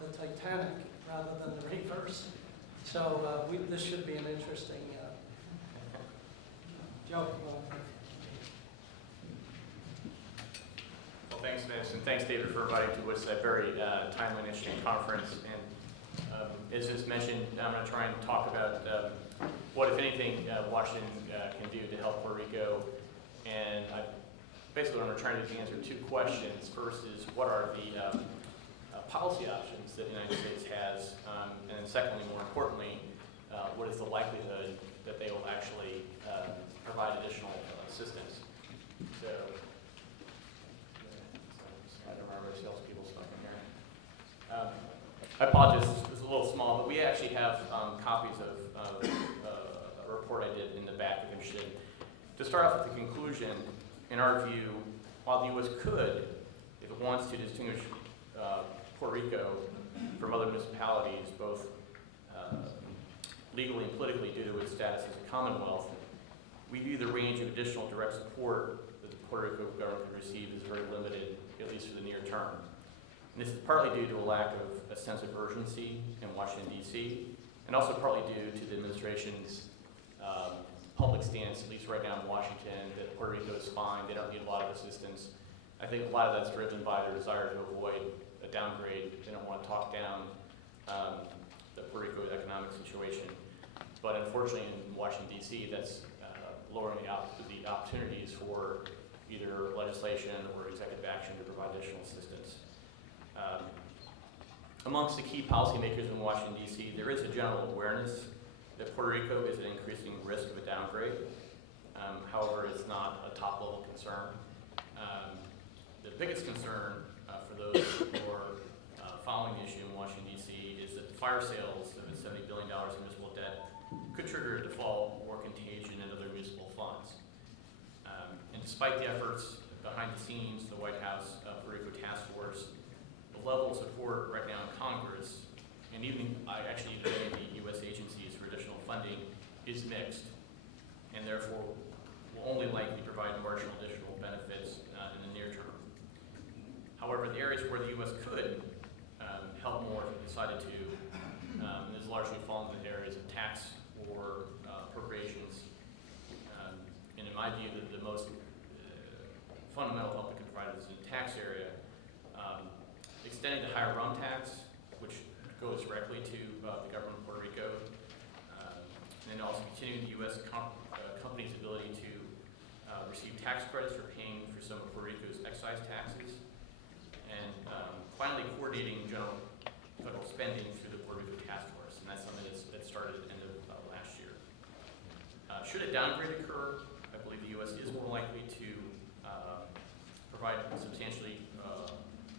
the Titanic rather than the reverse. So this should be an interesting joke. Well, thanks, Vince, and thanks, David, for inviting to what's a very timely and interesting conference. And as is mentioned, I'm going to try and talk about what, if anything, Washington can do to help Puerto Rico. And basically what I'm trying to do is answer two questions. First is, what are the policy options that the United States has? And secondly, more importantly, what is the likelihood that they will actually provide additional assistance? So, I don't remember salespeople stuff in here. I apologize, it's a little small, but we actually have copies of a report I did in the back if you're interested. To start off with the conclusion, in our view, while the U.S. could, if it wants to, distinguish Puerto Rico from other municipalities, both legally and politically due to its status as a commonwealth, we view the range of additional direct support that the Puerto Rico government could receive as very limited, at least for the near term. And this is partly due to a lack of a sense of urgency in Washington, D.C., and also partly due to the administration's public stance, at least right now in Washington, that Puerto Rico is fine, they don't need a lot of assistance. I think a lot of that's driven by their desire to avoid a downgrade. They don't want to talk down the Puerto Rico economic situation. But unfortunately in Washington, D.C., that's lowering the opportunities for either legislation or executive action to provide additional assistance. Amongst the key policymakers in Washington, D.C., there is a general awareness that Puerto Rico is at increasing risk of a downgrade. However, it's not a top-level concern. The biggest concern for those who are following the issue in Washington, D.C. is that fire sales of $70 billion in municipal debt could trigger a default or contagion in other municipal funds. And despite the efforts behind the scenes, the White House Puerto Rico Task Force, the level of support right now in Congress, and even actually many of the U.S. agencies for additional funding, is mixed, and therefore will only likely provide marginal additional benefits in the near term. However, the areas where the U.S. could help more if it decided to, and this largely falls into areas of tax or appropriations. And in my view, the most fundamental help it can provide is in the tax area. Extending the higher rum tax, which goes directly to the government of Puerto Rico, and then also continuing the U.S. companies' ability to receive tax credits for paying for some of Puerto Rico's excise taxes, and finally coordinating general federal spending through the Puerto Rico Task Force, and that's something that started at the end of last year. Should a downgrade occur, I believe the U.S. is more likely to provide substantially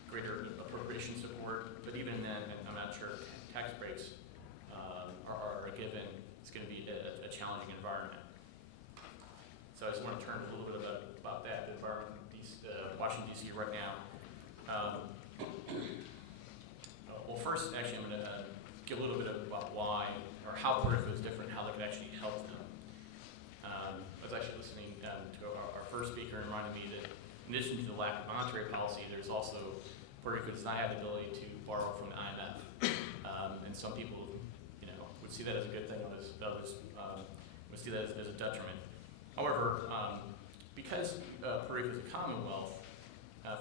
greater appropriation support, but even then, I'm not sure tax breaks are a given. It's going to be a challenging environment. So I just want to turn a little bit about that, the environment in Washington, D.C. right now. Well, first, actually, I'm going to give a little bit about why, or how Puerto Rico is different, how they could actually help them. I was actually listening to our first speaker and reminded me that in addition to the lack of monetary policy, there's also Puerto Rico does not have the ability to borrow from the IMF. And some people, would see that as a good thing, others would see that as a detriment. However, because Puerto Rico is a commonwealth,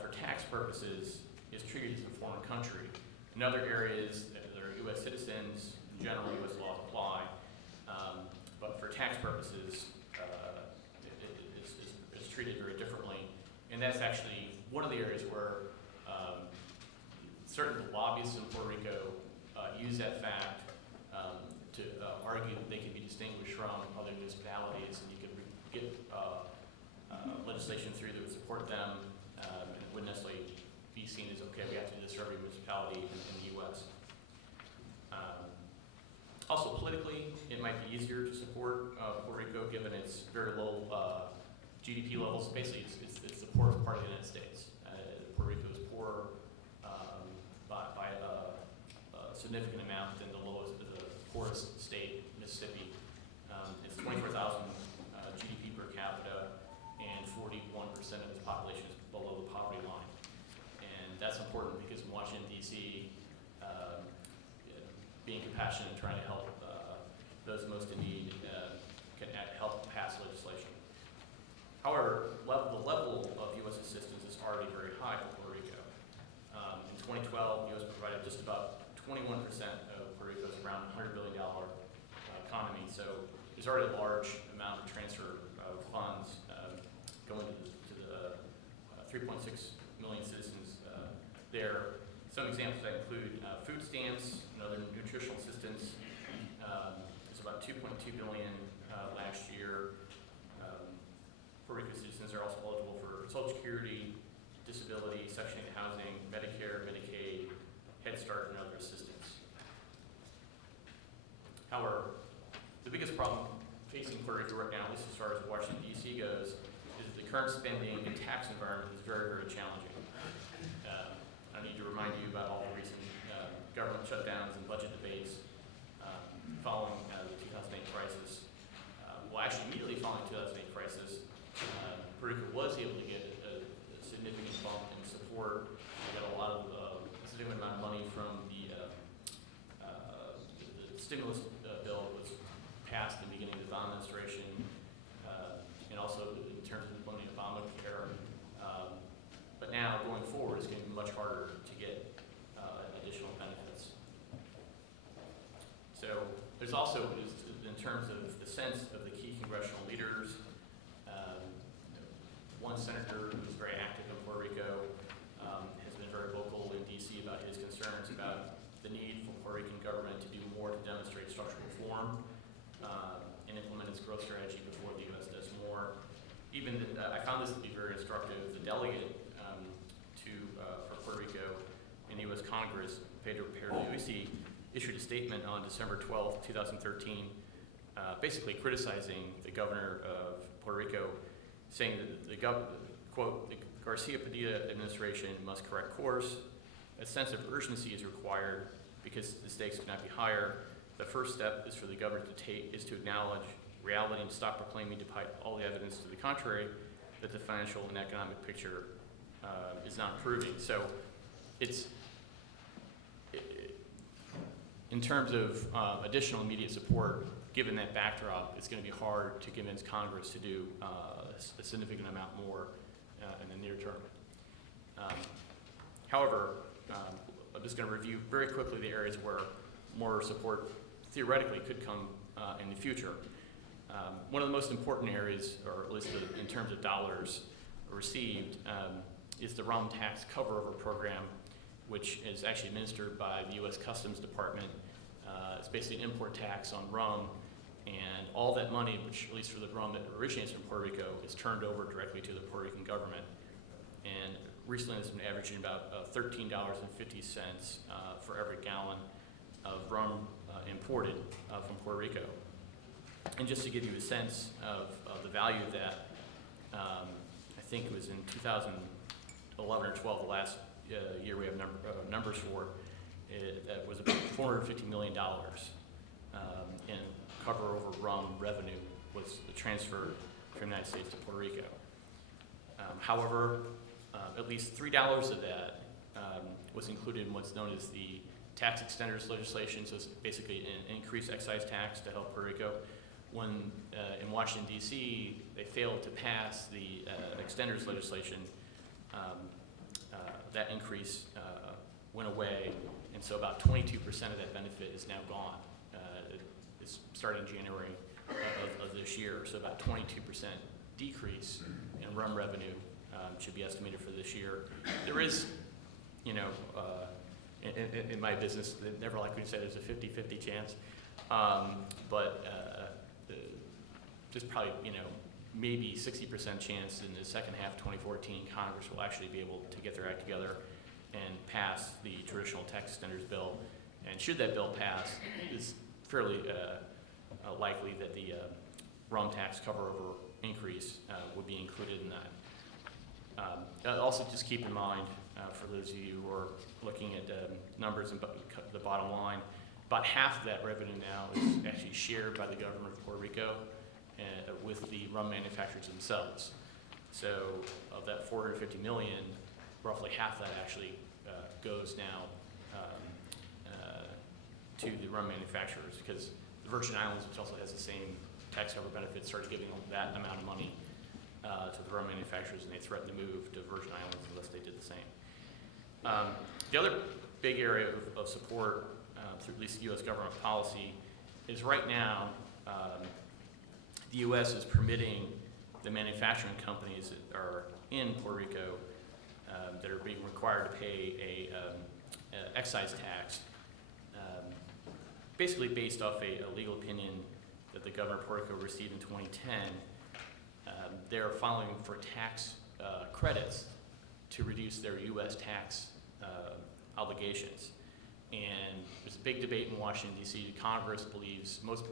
for tax purposes, is treated as a foreign country. In other areas that are U.S. citizens, generally U.S. laws apply, but for tax purposes, it's treated very differently. And that's actually one of the areas where certain lobbyists in Puerto Rico use that fact to argue that they can be distinguished from other municipalities, and you can get legislation through that would support them, and it wouldn't necessarily be seen as, okay, we have to do this for every municipality in the U.S. Also, politically, it might be easier to support Puerto Rico given its very low GDP levels. Basically, it's the poorest part of the United States. Puerto Rico is poor by a significant amount than the poorest state, Mississippi. It's 24,000 GDP per capita, and 41% of its population is below the poverty line. And that's important because in Washington, D.C., being compassionate and trying to help those most in need can help pass legislation. However, the level of U.S. assistance is already very high for Puerto Rico. In 2012, the U.S. provided just about 21% of Puerto Rico's around $100 billion economy, so there's already a large amount of transfer of funds going to the 3.6 million citizens there. Some examples that include food stamps and other nutritional assistance. It's about $2.2 billion last year. Puerto Rico citizens are also eligible for Social Security, disability, Section 8 housing, Medicare, Medicaid, Head Start, and other assistance. However, the biggest problem facing Puerto Rico right now, at least as far as Washington, D.C. goes, is that the current spending and tax environment is very, very challenging. I need to remind you about all the recent government shutdowns and budget debates following the 2008 crisis. Well, actually, immediately following the 2008 crisis, Puerto Rico was able to get a significant bump in support. We got a lot of a significant amount of money from the stimulus bill that was passed in the beginning of the Obama administration, and also in terms of implementing Obamacare. But now, going forward, it's going to be much harder to get additional benefits. So there's also, in terms of the sense of the key congressional leaders, one senator who's very active in Puerto Rico has been very vocal in D.C. about his concerns about the need for Puerto Rican government to do more to demonstrate structural reform and implement its growth strategy before the U.S. does more. I found this to be very instructive. The delegate for Puerto Rico in the U.S. Congress, Pedro Pierluisi, issued a statement on December 12, 2013, basically criticizing the governor of Puerto Rico, saying that quote, the Garcia Padilla administration must correct course. A sense of urgency is required because the stakes cannot be higher. The first step is for the governor to acknowledge reality and stop proclaiming, despite all the evidence to the contrary, that the financial and economic picture is not improving. So in terms of additional immediate support, given that backdrop, it's going to be hard to convince Congress to do a significant amount more in the near term. However, I'm just going to review very quickly the areas where more support theoretically could come in the future. One of the most important areas, or at least in terms of dollars received, is the rum tax cover-over program, which is actually administered by the U.S. Customs Department. It's basically an import tax on rum, and all that money, which at least for the rum that originates from Puerto Rico, is turned over directly to the Puerto Rican government. And recently it's been averaging about $13.50 for every gallon of rum imported from Puerto Rico. And just to give you a sense of the value of that, I think it was in 2011 or 12, the last year we have numbers for, it was about $450 million in cover over rum revenue was transferred from the United States to Puerto Rico. However, at least $3 of that was included in what's known as the tax extenders legislation, so it's basically an increased excise tax to help Puerto Rico. When in Washington, D.C., they failed to pass the extenders legislation, that increase went away, and so about 22% of that benefit is now gone. It's starting January of this year, so about 22% decrease in rum revenue should be estimated for this year. There is, you know, in my business, they never like we say there's a 50-50 chance, but there's probably, you know, maybe 60% chance in the second half of 2014 Congress will actually be able to get their act together and pass the traditional tax extenders bill. And should that bill pass, it's fairly likely that the rum tax cover-over increase would be included in that. Also, just keep in mind, for those of you who are looking at numbers and the bottom line, about half of that revenue now is actually shared by the government of Puerto Rico with the rum manufacturers themselves. So of that $450 million, roughly half of that actually goes now to the rum manufacturers, because the Virgin Islands, which also has the same tax cover benefits, started giving that amount of money to the rum manufacturers, and they threatened to move to Virgin Islands unless they did the same. The other big area of support through at least U.S. government policy is right now the U.S. is permitting the manufacturing companies that are in Puerto Rico that are being required to pay a excise tax, basically based off a legal opinion that the governor of Puerto Rico received in 2010. They're filing for tax credits to reduce their U.S. tax obligations. And there's a big debate in Washington, D.C. Congress believes, most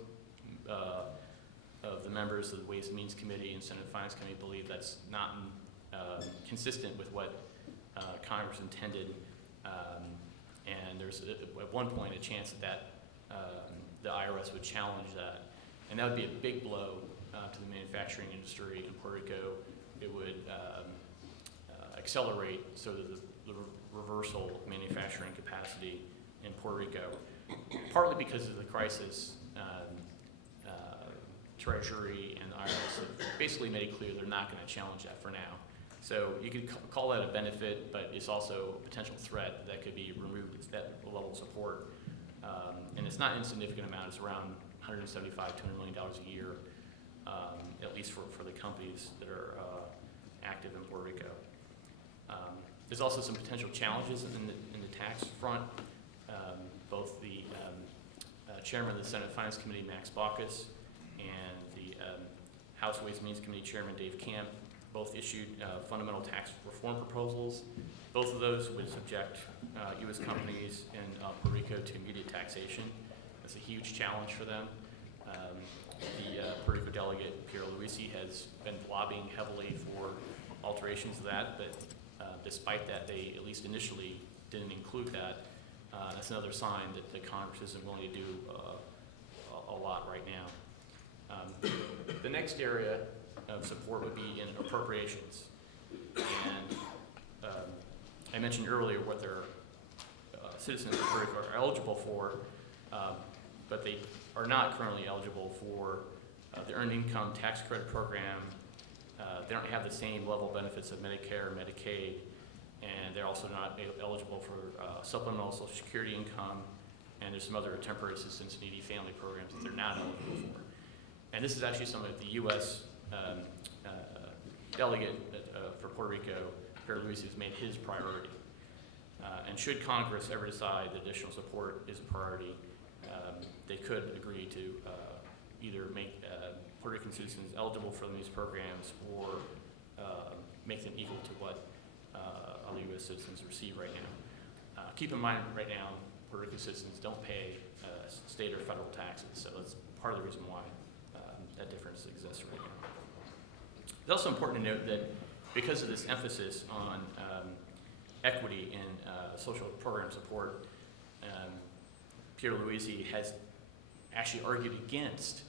of the members of the Ways and Means Committee and Senate Finance Committee believe that's not consistent with what Congress intended. And there's, at one point, a chance that the IRS would challenge that. And that would be a big blow to the manufacturing industry in Puerto Rico. It would accelerate sort of the reversal of manufacturing capacity in Puerto Rico, partly because of the crisis. Treasury and the IRS have basically made it clear they're not going to challenge that for now. So you could call that a benefit, but it's also a potential threat that could be removed. It's that level of support. And it's not an insignificant amount. It's around $175, $200 million a year, at least for the companies that are active in Puerto Rico. There's also some potential challenges in the tax front. Both the chairman of the Senate Finance Committee, Max Baucus, and the House Ways and Means Committee Chairman, Dave Camp, both issued fundamental tax reform proposals. Both of those would subject U.S. companies in Puerto Rico to immediate taxation. That's a huge challenge for them. The Puerto Rico delegate, Pierre Luisi, has been lobbying heavily for alterations of that, but despite that, they at least initially didn't include that. That's another sign that the Congress isn't willing to do a lot right now. The next area of support would be in appropriations. And I mentioned earlier what their citizens of Puerto Rico are eligible for, but they are not currently eligible for the Earned Income Tax Credit Program. They don't have the same level of benefits of Medicare and Medicaid, and they're also not eligible for supplemental Social Security income, and there's some other temporary assistance and needy family programs that they're not eligible for. And this is actually something that the U.S. Delegate for Puerto Rico, Pierre Luisi, has made his priority. And should Congress ever decide that additional support is a priority, they could agree to either make Puerto Rican citizens eligible for these programs or make them equal to what other U.S. citizens receive right now. Keep in mind, right now, Puerto Rican citizens don't pay state or federal taxes, so that's part of the reason why that difference exists right now. It's also important to note that because of this emphasis on equity in social program support, Pierre Luisi has actually argued against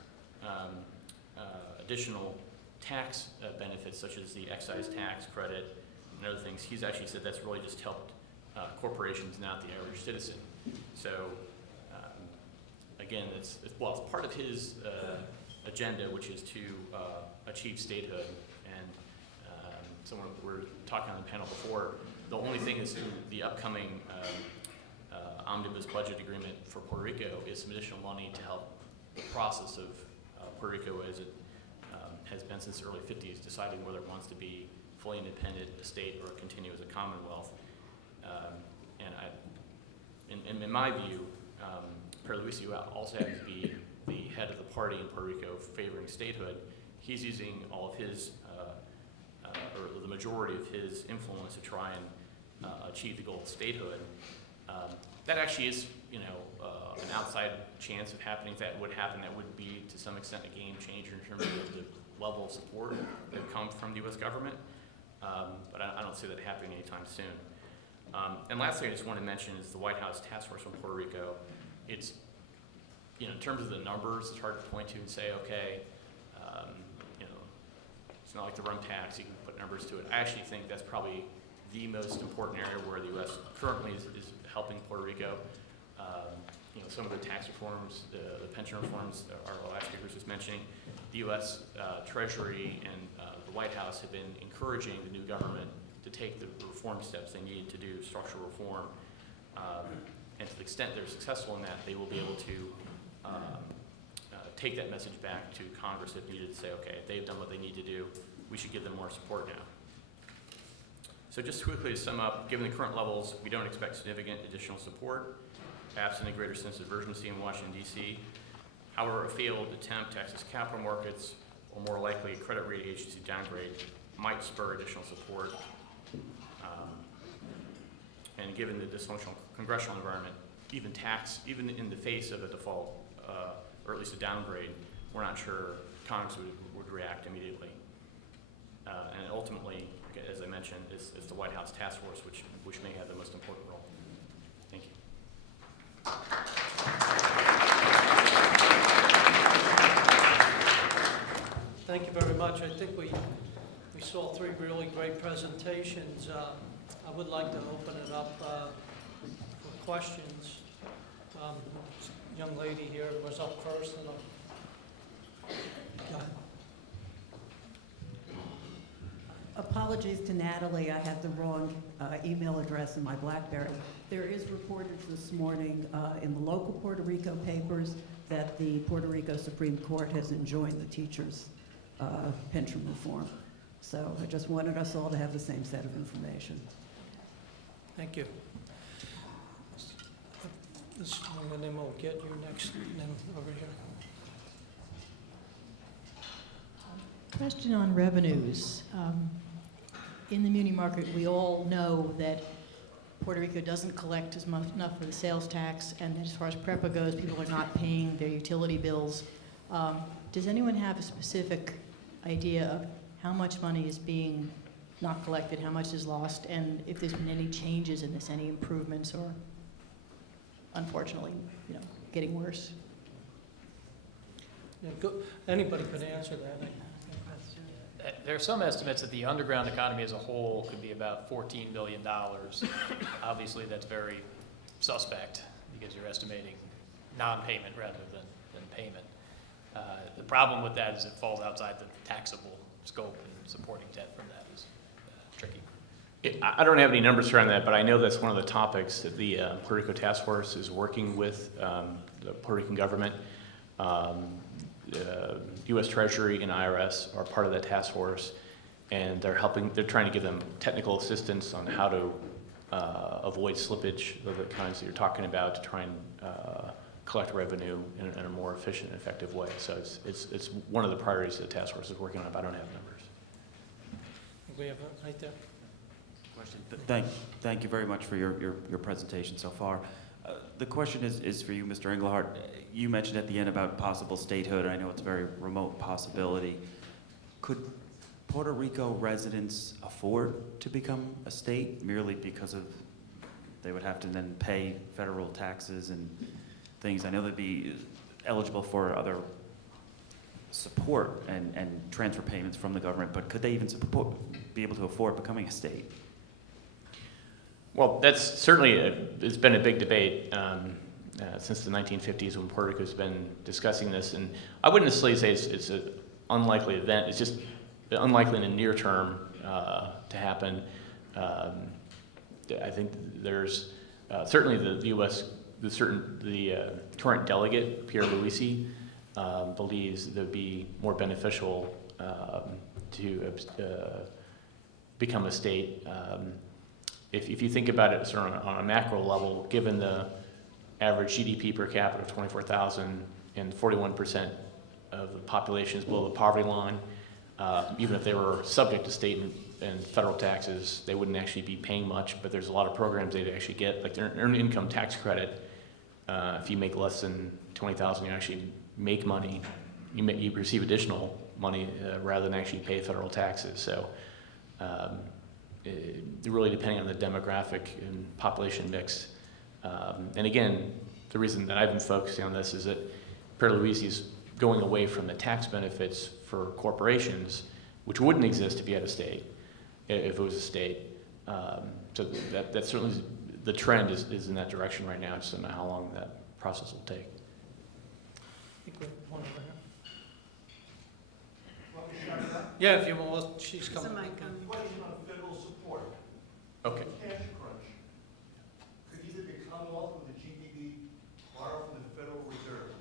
additional tax benefits such as the excise tax credit and other things. He's actually said that's really just helped corporations, not the average citizen. So, again, it's part of his agenda, which is to achieve statehood. And someone we were talking on the panel before, the only thing is in the upcoming omnibus budget agreement for Puerto Rico is some additional money to help the process of Puerto Rico, as it has been since the early 50s, deciding whether it wants to be fully independent, a state, or continue as a commonwealth. And in my view, Pierluisi also happens to be the head of the party in Puerto Rico favoring statehood. He's using all of his, or the majority of his influence to try and achieve the goal of statehood. That actually is, an outside chance of happening. If that would happen, that would be to some extent a game changer in terms of the level of support that comes from the U.S. government. But I don't see that happening anytime soon. And last thing I just want to mention is the White House Task Force on Puerto Rico. It's, in terms of the numbers, it's hard to point to and say, okay, it's not like the rum tax, you can put numbers to it. I actually think that's probably the most important area where the U.S. currently is helping Puerto Rico. Some of the tax reforms, the pension reforms our last speaker was just mentioning, the U.S. Treasury and the White House have been encouraging the new government to take the reform steps they need to do structural reform. And to the extent they're successful in that, they will be able to take that message back to Congress if needed to say, okay, if they've done what they need to do, we should give them more support now. So just quickly to sum up, given the current levels, we don't expect significant additional support, absent a greater sense of urgency in Washington, D.C. However, a failed attempt to access capital markets, or more likely a credit rating agency downgrade, might spur additional support. And given the dysfunctional congressional environment, even in the face of a default, or at least a downgrade, we're not sure Congress would react immediately. And ultimately, as I mentioned, is the White House Task Force, which may have the most important role. Thank you. Thank you very much. I think we saw three really great presentations. I would like to open it up for questions. Young lady here was up first, and go ahead. Apologies to Natalie, I had the wrong email address in my BlackBerry. There is reportage this morning in the local Puerto Rico papers that the Puerto Rico Supreme Court has enjoined the teachers' pension reform. So I just wanted us all to have the same set of information. Thank you. And then we'll get you next, and then over here. Question on revenues. In the muni market, we all know that Puerto Rico doesn't collect enough for the sales tax, and as far as PREPA goes, people are not paying their utility bills. Does anyone have a specific idea of how much money is being not collected, how much is lost, and if there's been any changes in this, any improvements, or unfortunately, getting worse? Yeah, anybody could answer that. There are some estimates that the underground economy as a whole could be about $14 billion. Obviously, that's very suspect because you're estimating non-payment rather than payment. The problem with that is it falls outside the taxable scope, and supporting debt from that is tricky. I don't have any numbers around that, but I know that's one of the topics that the Puerto Rico Task Force is working with the Puerto Rican government. U.S. Treasury and IRS are part of that task force, and they're trying to give them technical assistance on how to avoid slippage of the kinds that you're talking about, to try and collect revenue in a more efficient and effective way. So it's one of the priorities that the task force is working on, but I don't have numbers. We have it right there. Question. Thank you very much for your presentation so far. The question is for you, Mr. Engelhardt. You mentioned at the end about possible statehood. I know it's a very remote possibility. Could Puerto Rico residents afford to become a state merely because of they would have to then pay federal taxes and things? I know they'd be eligible for other support and transfer payments from the government, but could they even be able to afford becoming a state? Well, that's certainly, it's been a big debate since the 1950s when Puerto Rico's been discussing this. And I wouldn't necessarily say it's an unlikely event. It's just unlikely in the near term to happen. I think there's certainly the U.S., the current delegate, Pierre Luisi, believes that it would be more beneficial to become a state. If you think about it sort of on a macro level, given the average GDP per capita of 24,000 and 41% of the population is below the poverty line, even if they were subject to state and federal taxes, they wouldn't actually be paying much, but there's a lot of programs they'd actually get, like the earned income tax credit. If you make less than 20,000, you actually make money. You receive additional money rather than actually pay federal taxes. So really depending on the demographic and population mix. And again, the reason that I've been focusing on this is that Pierre Luisi is going away from the tax benefits for corporations, which wouldn't exist if you had a state, if it was a state. So that certainly, the trend is in that direction right now. I just don't know how long that process will take. I think we have one over here. Yeah, if you want, she's coming. Question on federal support. Okay. Cash crunch could either the Commonwealth or the GDP borrow from the Federal Reserve.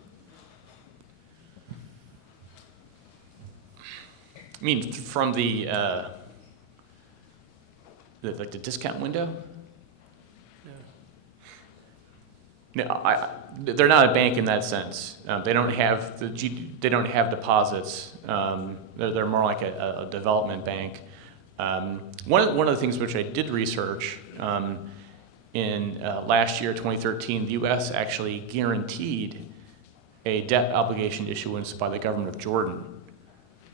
I mean, from the discount window? No, they're not a bank in that sense. They don't have they don't have deposits. They're more like a development bank. One of the things which I did research in last year, 2013, the U.S. actually guaranteed a debt obligation issuance by the government of Jordan,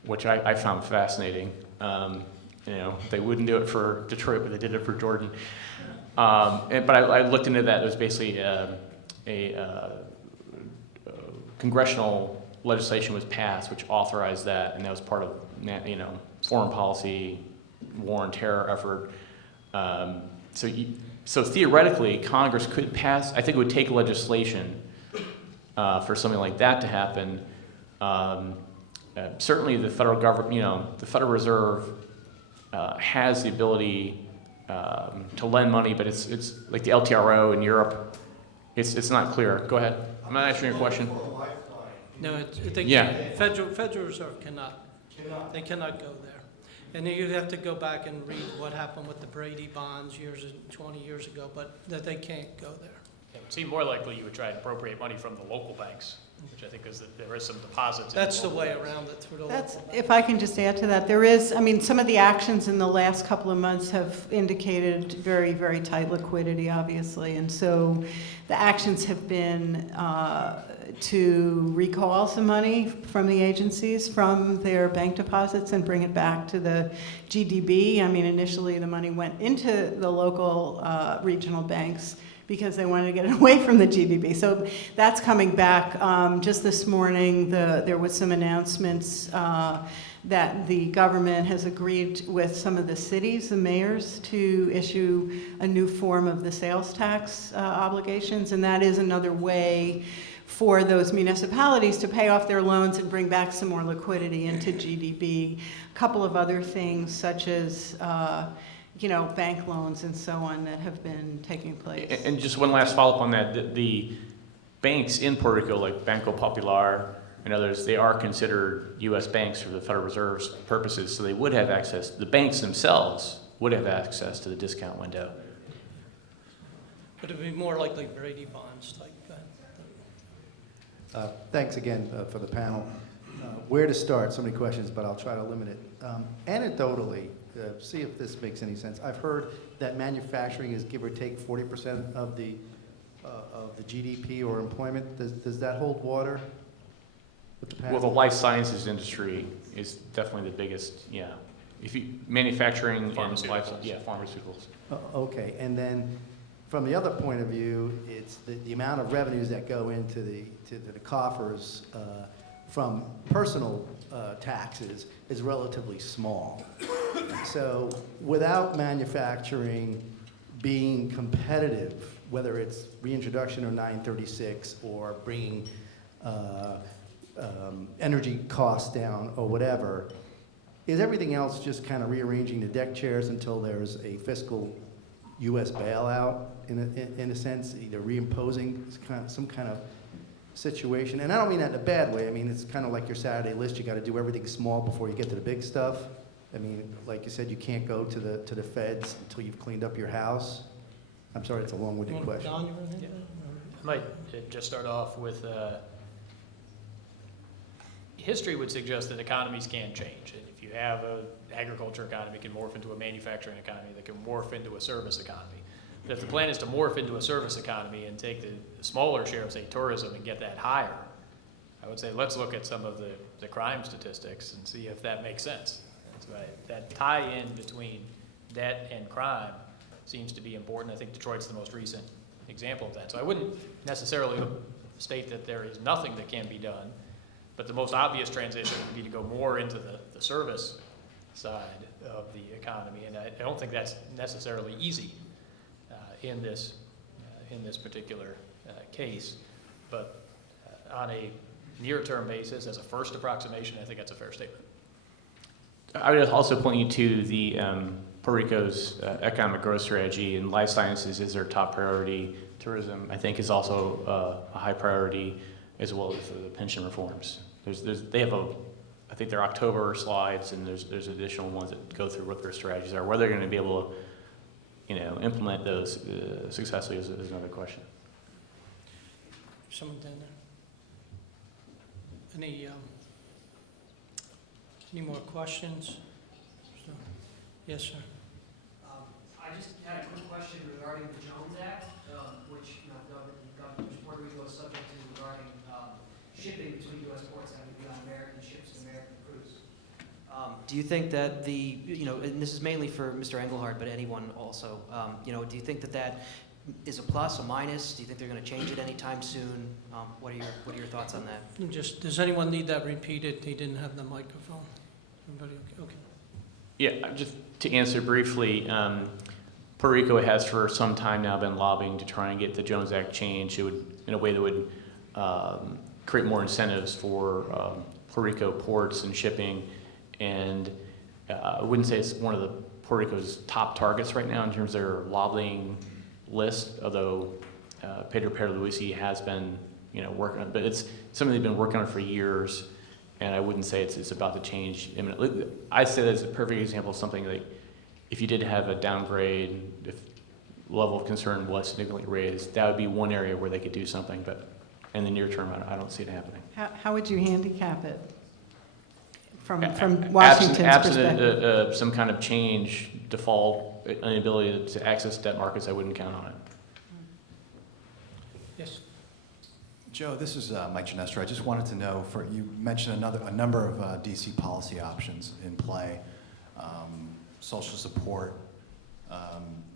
which I found fascinating. They wouldn't do it for Detroit, but they did it for Jordan. But I looked into that. It was basically congressional legislation was passed which authorized that, and that was part of foreign policy, war and terror effort. So theoretically, Congress could pass. I think it would take legislation for something like that to happen. Certainly, the federal government, the Federal Reserve has the ability to lend money, but it's like the LTRO in Europe. It's not clear. Go ahead. I'm not answering your question. No, Federal Reserve cannot. They cannot go there. And then you have to go back and read what happened with the Brady bonds 20 years ago, but that they can't go there. It would seem more likely you would try and appropriate money from the local banks, which I think is that there is some deposits. That's the way around it through the That's, local. if I can just add to that, there is, some of the actions in the last couple of months have indicated very, very tight liquidity, obviously. And so the actions have been to recall some money from the agencies from their bank deposits and bring it back to the GDB. Initially the money went into the local regional banks because they wanted to get it away from the GDB. So that's coming back. Just this morning, there was some announcements that the government has agreed with some of the cities, the mayors, to issue a new form of the sales tax obligations, and that is another way for those municipalities to pay off their loans and bring back some more liquidity into GDB. A couple of other things, such as bank loans and so on that have been taking place. And just one last follow-up on that. The banks in Puerto Rico, like Banco Popular and others, they are considered U.S. banks for the Federal Reserve's purposes, so they would have access, the banks themselves would have access to the discount window. But it would be more likely Brady bonds type. Thanks again for the panel. Where to start? So many questions, but I'll try to limit it. Anecdotally, see if this makes any sense. I've heard that manufacturing is give or take 40% of the GDP or employment. Does that hold water with the panel? Well, the life sciences industry is definitely the biggest. Yeah, if you manufacturing and life, pharmaceuticals. Okay, and then from the other point of view, it's the amount of revenues that go into the coffers from personal taxes is relatively small. So without manufacturing being competitive, whether it's reintroduction or 936 or bringing energy costs down or whatever, is everything else just kind of rearranging the deck chairs until there's a fiscal U.S. bailout in a sense, either reimposing some kind of situation? And I don't mean that in a bad way. I mean, it's kind of like your Saturday list. You got to do everything small before you get to the big stuff. I mean, like you said, you can't go to the feds until you've cleaned up your house. I'm sorry, it's a long-winded question. Don, you want to hit that? I might just start off with, history would suggest that economies can change. And if you have an agriculture economy, it can morph into a manufacturing economy that can morph into a service economy. But if the plan is to morph into a service economy and take the smaller share of, say, tourism and get that higher, I would say let's look at some of the crime statistics and see if that makes sense. That's right. That tie-in between debt and crime seems to be important. I think Detroit's the most recent example of that. So I wouldn't necessarily state that there is nothing that can be done, but the most obvious transition would be to go more into the service side of the economy, and I don't think that's necessarily easy in this particular case. But on a near-term basis, as a first approximation, I think that's a fair statement. I would also point you to the Puerto Rico's economic growth strategy, and life sciences is their top priority. Tourism, I think, is also a high priority, as well as the pension reforms. They have I think their October slides, and there's additional ones that go through what their strategies are. Whether they're going to be able to, implement those successfully is another question. Someone down there? Any more questions? Yes, sir. I just had a quick question regarding the Jones Act, which government Puerto Rico is subject to regarding shipping between U.S. ports having to be on American ships and American crews. Do you think that and this is mainly for Mr. Engelhardt, but anyone also, do you think that is a plus, a minus? Do you think they're going to change it anytime soon? What are your thoughts on that? Does anyone need that repeated? He didn't have the microphone. Everybody okay? Yeah, just to answer briefly, Puerto Rico has for some time now been lobbying to try and get the Jones Act changed. It would, in a way that would create more incentives for Puerto Rico ports and shipping. And I wouldn't say it's one of the Puerto Rico's top targets right now in terms of their lobbying list, although Pedro Pierluisi has been, working on it. But it's something they've been working on for years, and I wouldn't say it's about to change imminently. I'd say that's a perfect example of something like if you did have a downgrade, if level of concern was significantly raised, that would be one area where they could do something. But in the near term, I don't see it happening. How would you handicap it from Washington's perspective? Absent some kind of change, default, inability to access debt markets, I wouldn't count on it. Yes. Joe, this is Mike Ginestra. I just wanted to know, you mentioned a number of DC policy options in play, social support,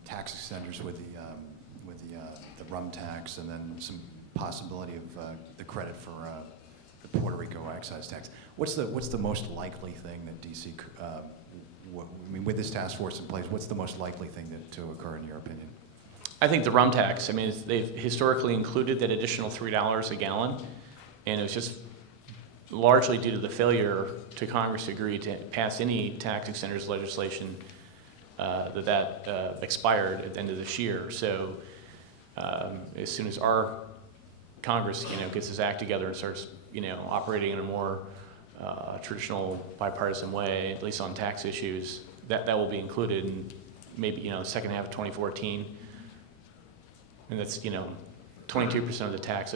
tax extenders with the rum tax, and then some possibility of the credit for the Puerto Rico excise tax. What's the most likely thing that DC, with this task force in place, what's the most likely thing to occur in your opinion? I think the rum tax, they've historically included that additional $3 a gallon, and it was just largely due to the failure to Congress to agree to pass any tax extenders legislation that expired at the end of this year. So as soon as our Congress, gets this act together and starts, operating in a more traditional bipartisan way, at least on tax issues, that will be included in maybe, second half of 2014. And that's, 22% of the tax.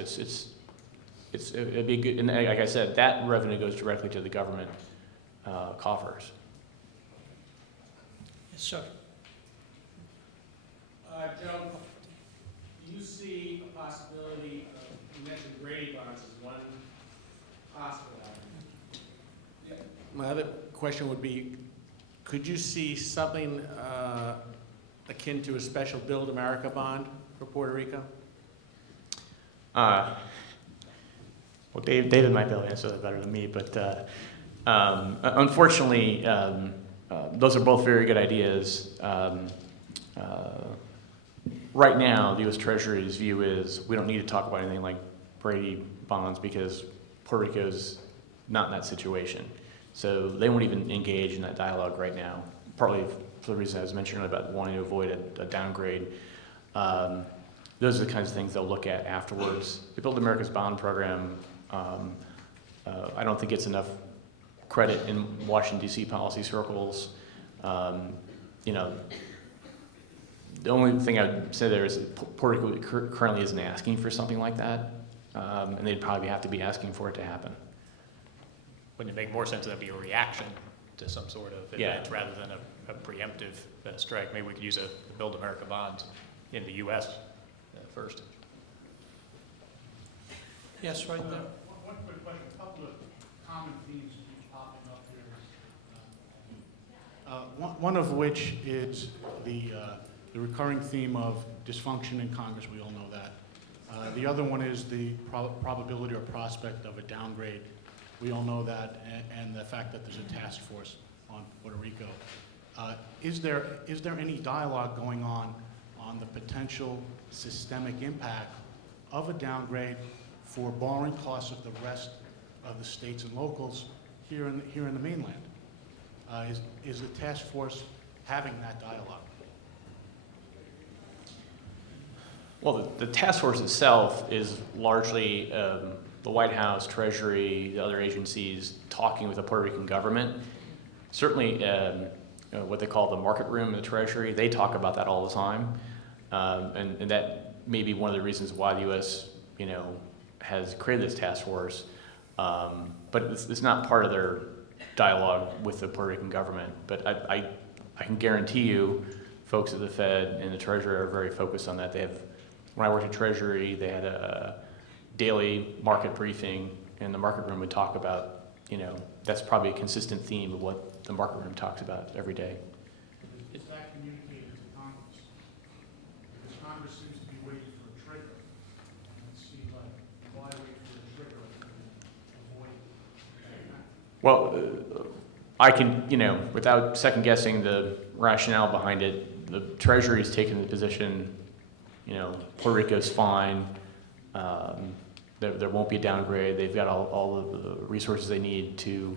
It'd be good. And like I said, that revenue goes directly to the government coffers. Yes, sir. Joe, do you see a possibility of, you mentioned Grady bonds as one possible item? My other question would be, could you see something akin to a special Build America bond for Puerto Rico? Well, David might be able to answer that better than me, but unfortunately, those are both very good ideas. right now, the U.S. Treasury's view is we don't need to talk about anything like Brady bonds because Puerto Rico's not in that situation. So they won't even engage in that dialogue right now, partly for the reason I was mentioning about wanting to avoid a downgrade. Those are the kinds of things they'll look at afterwards. The Build America's Bond program, I don't think it's enough credit in Washington, D.C. policy circles. You know, the only thing I would say there is that Puerto Rico currently isn't asking for something like that, and they'd probably have to be asking for it to happen. Wouldn't it make more sense that it'd be a reaction to some sort of event rather than a preemptive strike? Maybe we could use a Build America bonds in the U.S. First. Yes, right there. One quick question. A couple of common themes keep popping up here. One of which is the recurring theme of dysfunction in Congress. We all know that. The other one is the probability or prospect of a downgrade. We all know that, and the fact that there's a task force on Puerto Rico. Is there any dialogue going on the potential systemic impact of a downgrade for borrowing costs of the rest of the states and locals here in the mainland? Is the task force having that dialogue? Well, the task force itself is largely the White House, Treasury, the other agencies talking with the Puerto Rican government. Certainly, what they call the market room in the Treasury, they talk about that all the time. And that may be one of the reasons why the U.S., has created this task force. But it's not part of their dialogue with the Puerto Rican government. But I can guarantee you, folks at the Fed and the Treasury are very focused on that. When I worked at Treasury, they had a daily market briefing, and the market room would talk about, that's probably a consistent theme of what the market room talks about every day. Is that communicated to Congress? Because Congress seems to be waiting for a trigger. And it seems like, why wait for a trigger to avoid that? Well, I can, without second guessing the rationale behind it, the Treasury's taken the position, Puerto Rico's fine. There won't be a downgrade. They've got all of the resources they need to,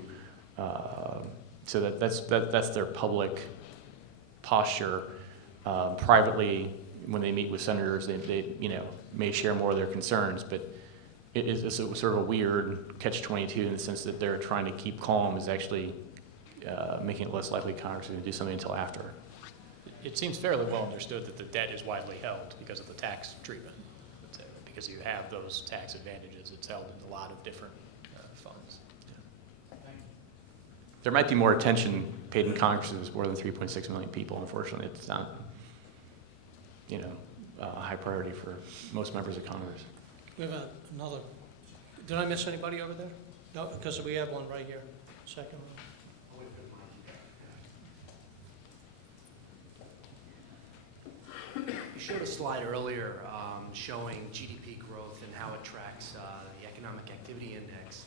so that's their public posture. Privately, when they meet with senators, they may share more of their concerns, but it's sort of a weird catch-22 in the sense that they're trying to keep calm is actually making it less likely Congress is going to do something until after. It seems fairly well understood that the debt is widely held because of the tax treatment. Because you have those tax advantages, it's held in a lot of different funds. There might be more attention paid in Congress. There's more than 3.6 million people. Unfortunately, it's not, a high priority for most members of Congress. We have another, did I miss anybody over there? No, because we have one right here, second one. You showed a slide earlier showing GDP growth and how it tracks the Economic Activity Index.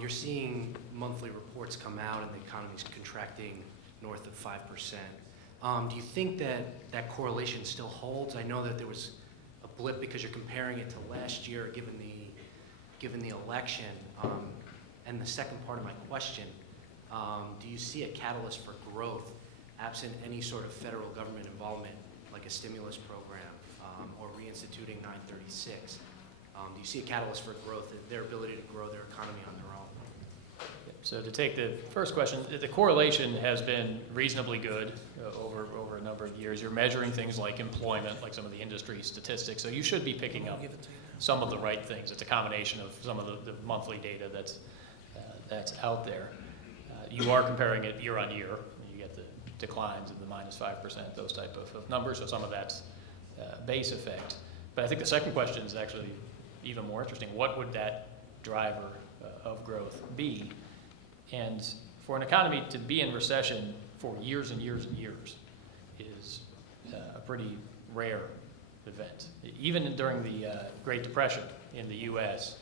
You're seeing monthly reports come out and the economy's contracting north of 5%. Do you think that correlation still holds? I know that there was a blip because you're comparing it to last year given the election. And the second part of my question, do you see a catalyst for growth absent any sort of federal government involvement, like a stimulus program or reinstituting 936? Do you see a catalyst for growth, their ability to grow their economy on their own? So to take the first question, the correlation has been reasonably good over a number of years. You're measuring things like employment, like some of the industry statistics, so you should be picking up some of the right things. It's a combination of some of the monthly data that's out there. You are comparing it year on year. You get the declines of the -5%, those type of numbers, so some of that's base effect. But I think the second question is actually even more interesting. What would that driver of growth be? And for an economy to be in recession for years and years and years is a pretty rare event. Even during the Great Depression in the U.S.,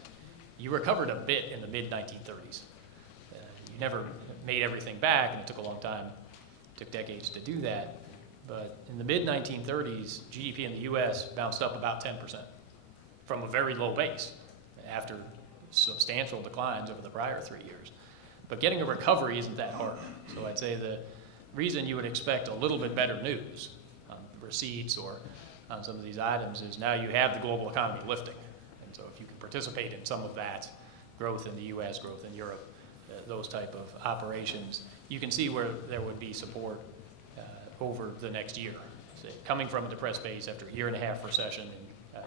you recovered a bit in the mid-1930s. You never made everything back, and it took a long time, took decades to do that. But in the mid-1930s, GDP in the US bounced up about 10% from a very low base after substantial declines over the prior 3 years. But getting a recovery isn't that hard. So I'd say the reason you would expect a little bit better news on receipts or on some of these items is now you have the global economy lifting. And so if you can participate in some of that growth in the US, growth in Europe, those type of operations, you can see where there would be support over the next year. So coming from a depressed base after a 1.5-year recession in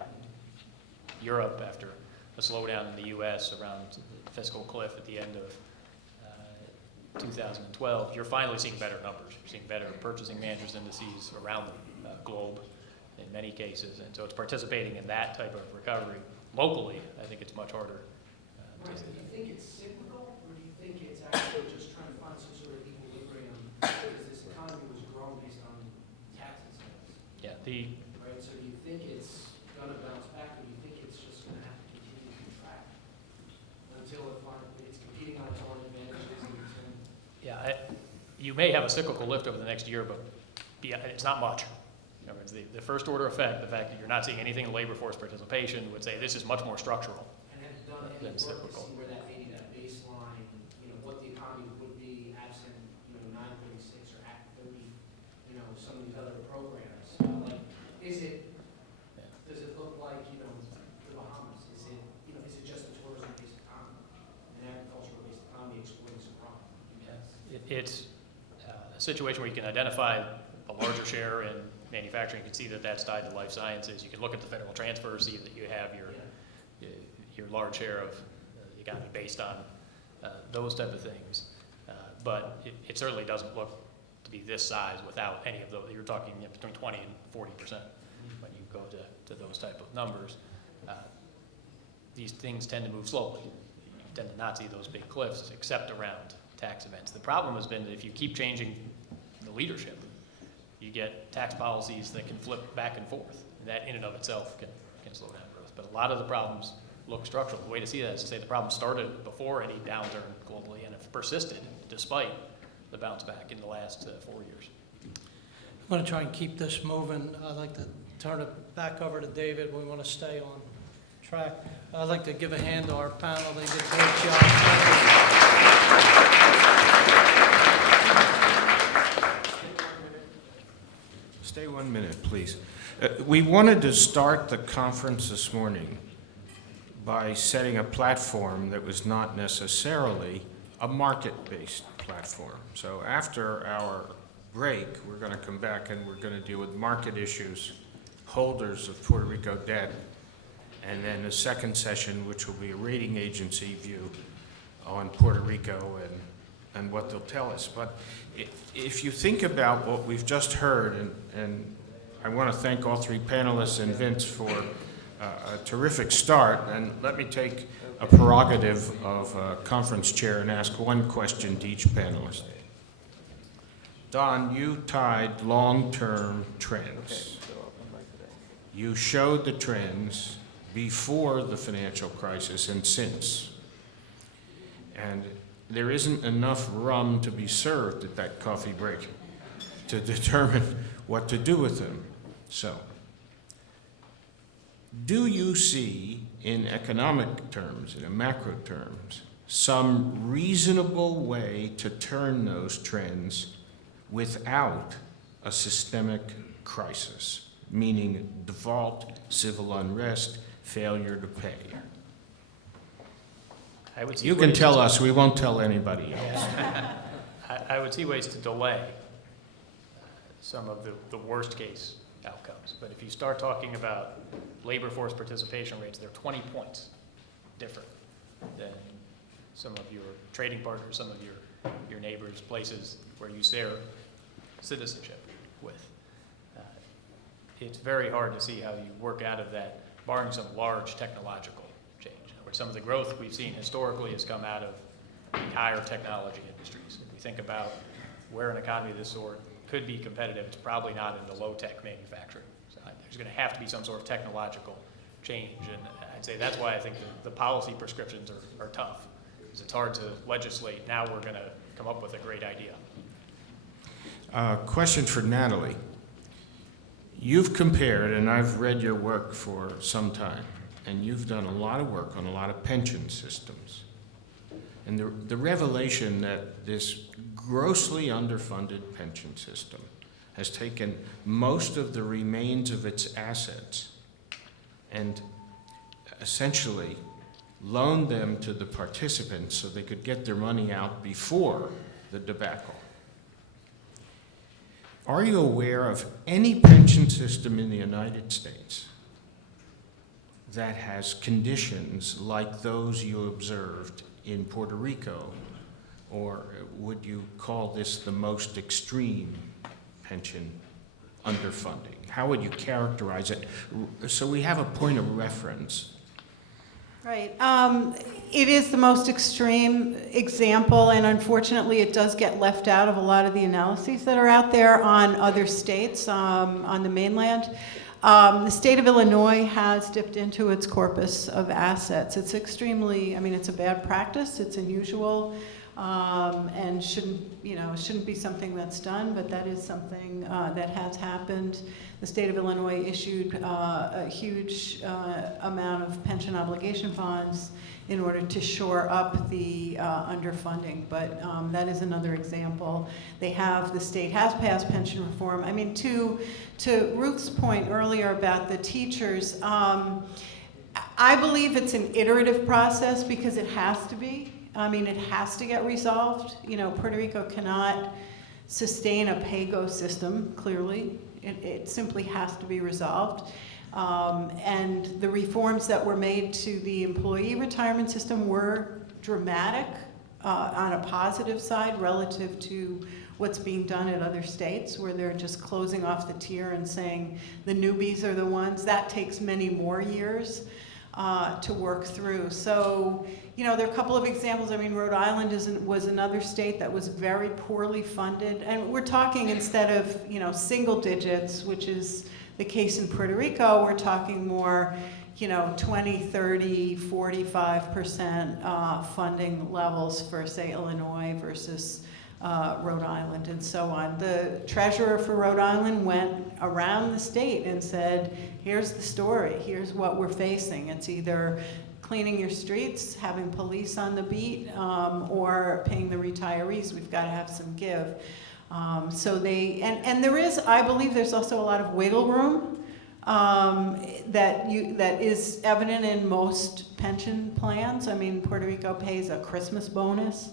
Europe, after a slowdown in the US around the fiscal cliff at the end of 2012, you're finally seeing better numbers. You're seeing better purchasing managers indices around the globe in many cases. And so it's participating in that type of recovery. Locally, I think it's much harder. Do you think it's cyclical, or do you think it's actually just trying to find some sort of equilibrium because this economy was growing based on tax incentives? Yeah, Right, so do you think it's going to bounce back, or do you think it's just going to have to continue to contract until it's competing on its own advantages and you may have a cyclical lift over the next year, but it's not much. In other words, the first order effect, the fact that you're not seeing anything in labor force participation, would say this is much more structural than cyclical. where that maybe that baseline, what the economy would be absent, 936 or Act 30, some of these other programs. Does it look like, the Bahamas? Is it just a tourism-based economy, an agricultural-based economy exporting some crop? It's a situation where you can identify a larger share in manufacturing. You can see that that's tied to life sciences. You can look at the federal transfer, see that you have your large share of the economy based on those type of things. But it certainly doesn't look to be this size without any of those. You're talking between 20 and 40% when you go to those type of numbers. These things tend to move slowly. You tend to not see those big cliffs except around tax events. The problem has been that if you keep changing the leadership, you get tax policies that can flip back and forth. And that in and of itself can slow down growth. But a lot of the problems look structural. The way to see that is to say the problem started before any downturn globally and have persisted despite the bounce back in the last 4 years. I'm going to try and keep this moving. I'd like to turn it back over to David. We want to stay on track. I'd like to give a hand to our panel. They did a great job. Stay 1 minute, please. We wanted to start the conference this morning by setting a platform that was not necessarily a market-based platform. So after our break, we're going to come back and we're going to deal with market issues, holders of Puerto Rico debt, and then a second session, which will be a rating agency view on Puerto Rico and what they'll tell us. But if you think about what we've just heard, and I want to thank all three panelists and Vince for a terrific start, and let me take a prerogative of conference chair and ask one question to each panelist. Don, you tied long-term trends. You showed the trends before the financial crisis and since. And there isn't enough rum to be served at that coffee break to determine what to do with them. So, do you see, in economic terms, in macro terms, some reasonable way to turn those trends without a systemic crisis, meaning default, civil unrest, failure to pay? You can tell us, we won't tell anybody else. I would see ways to delay some of the worst case outcomes. But if you start talking about labor force participation rates, they're 20 points different than some of your trading partners, some of your neighbors, places where you share citizenship with. It's very hard to see how you work out of that, barring some large technological change. Where some of the growth we've seen historically has come out of the higher technology industries. If we think about where an economy of this sort could be competitive, it's probably not in the low-tech manufacturing side. There's going to have to be some sort of technological change, and I'd say that's why I think the policy prescriptions are tough, because it's hard to legislate. Now we're going to come up with a great idea. Question for Natalie. You've compared, and I've read your work for some time, and you've done a lot of work on a lot of pension systems. And the revelation that this grossly underfunded pension system has taken most of the remains of its assets and essentially loaned them to the participants so they could get their money out before the debacle. Are you aware of any pension system in the United States that has conditions like those you observed in Puerto Rico? Or would you call this the most extreme pension underfunding? How would you characterize it so we have a point of reference? Right. It is the most extreme example, and unfortunately it does get left out of a lot of the analyses that are out there on other states on the mainland. The state of Illinois has dipped into its corpus of assets. It's extremely, I mean, it's a bad practice, it's unusual, and shouldn't be something that's done, but that is something that has happened. The state of Illinois issued a huge amount of pension obligation bonds in order to shore up the underfunding, but that is another example. The state has passed pension reform. I mean, to Ruth's point earlier about the teachers, I believe it's an iterative process because it has to be. I mean, it has to get resolved. You know, Puerto Rico cannot sustain a pay-go system, clearly. It simply has to be resolved. And the reforms that were made to the employee retirement system were dramatic on a positive side relative to what's being done at other states where they're just closing off the tier and saying the newbies are the ones. That takes many more years to work through. So, you know, there are a couple of examples. I mean, Rhode Island was another state that was very poorly funded. And we're talking, instead of, you know, single digits, which is the case in Puerto Rico, we're talking more, you know, 20, 30, 45% funding levels for, say, Illinois versus Rhode Island and so on. The treasurer for Rhode Island went around the state and said, here's the story, here's what we're facing. It's either cleaning your streets, having police on the beat, or paying the retirees. We've got to have some give. So there is, I believe there's also a lot of wiggle room that is evident in most pension plans. I mean, Puerto Rico pays a Christmas bonus.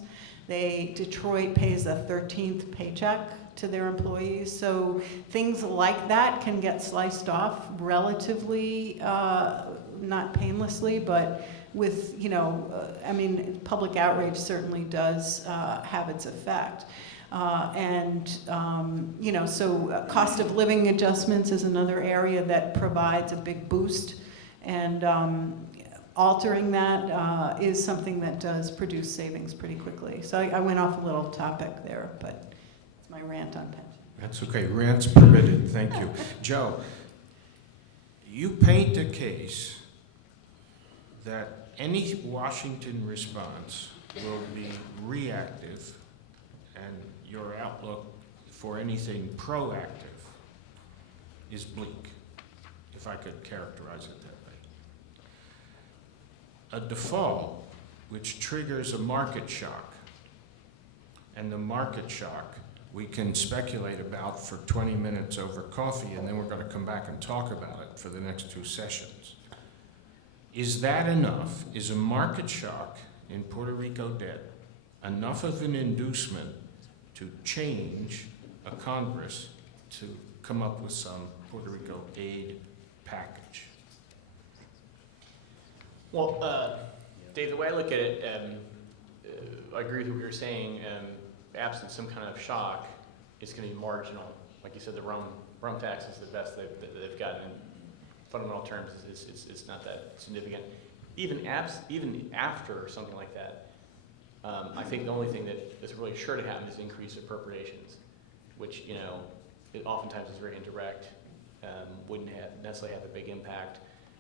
Detroit pays a 13th paycheck to their employees. So things like that can get sliced off relatively, not painlessly, but with, you know, I mean, public outrage certainly does have its effect. You know, so cost of living adjustments is another area that provides a big boost, and altering that is something that does produce savings pretty quickly. So I went off a little topic there, but it's my rant on pension. That's okay, rant's permitted, thank you. Joe, you paint a case that any Washington response will be reactive, and your outlook for anything proactive is bleak, if I could characterize it that way. A default which triggers a market shock, and the market shock we can speculate about for 20 minutes over coffee, and then we're going to come back and talk about it for the next 2 sessions. Is that enough? Is a market shock in Puerto Rico debt enough of an inducement to change a Congress to come up with some Puerto Rico aid package? Well, Dave, the way I look at it, I agree with what you're saying. Absent some kind of shock, it's going to be marginal. Like you said, the rum tax is the best they've gotten. In fundamental terms, it's not that significant. Even after something like that, I think the only thing that is really sure to happen is increased appropriations, which, you know, it oftentimes is very indirect, wouldn't necessarily have a big impact.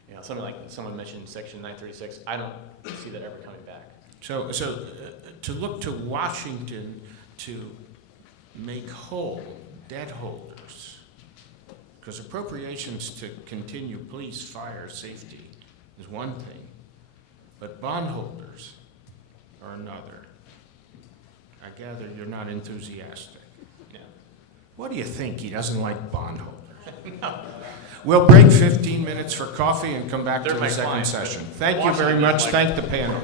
You know, something like someone mentioned Section 936. I don't see that ever coming back. So to look to Washington to make whole debt holders Because appropriations to continue police, fire, safety is one thing, but bondholders are another. I gather you're not enthusiastic. Yeah. What do you think? He doesn't like bondholders? We'll break 15 minutes for coffee and come back to They're the my second clients. session. Thank you Washington very doesn't much. like Thank the panel.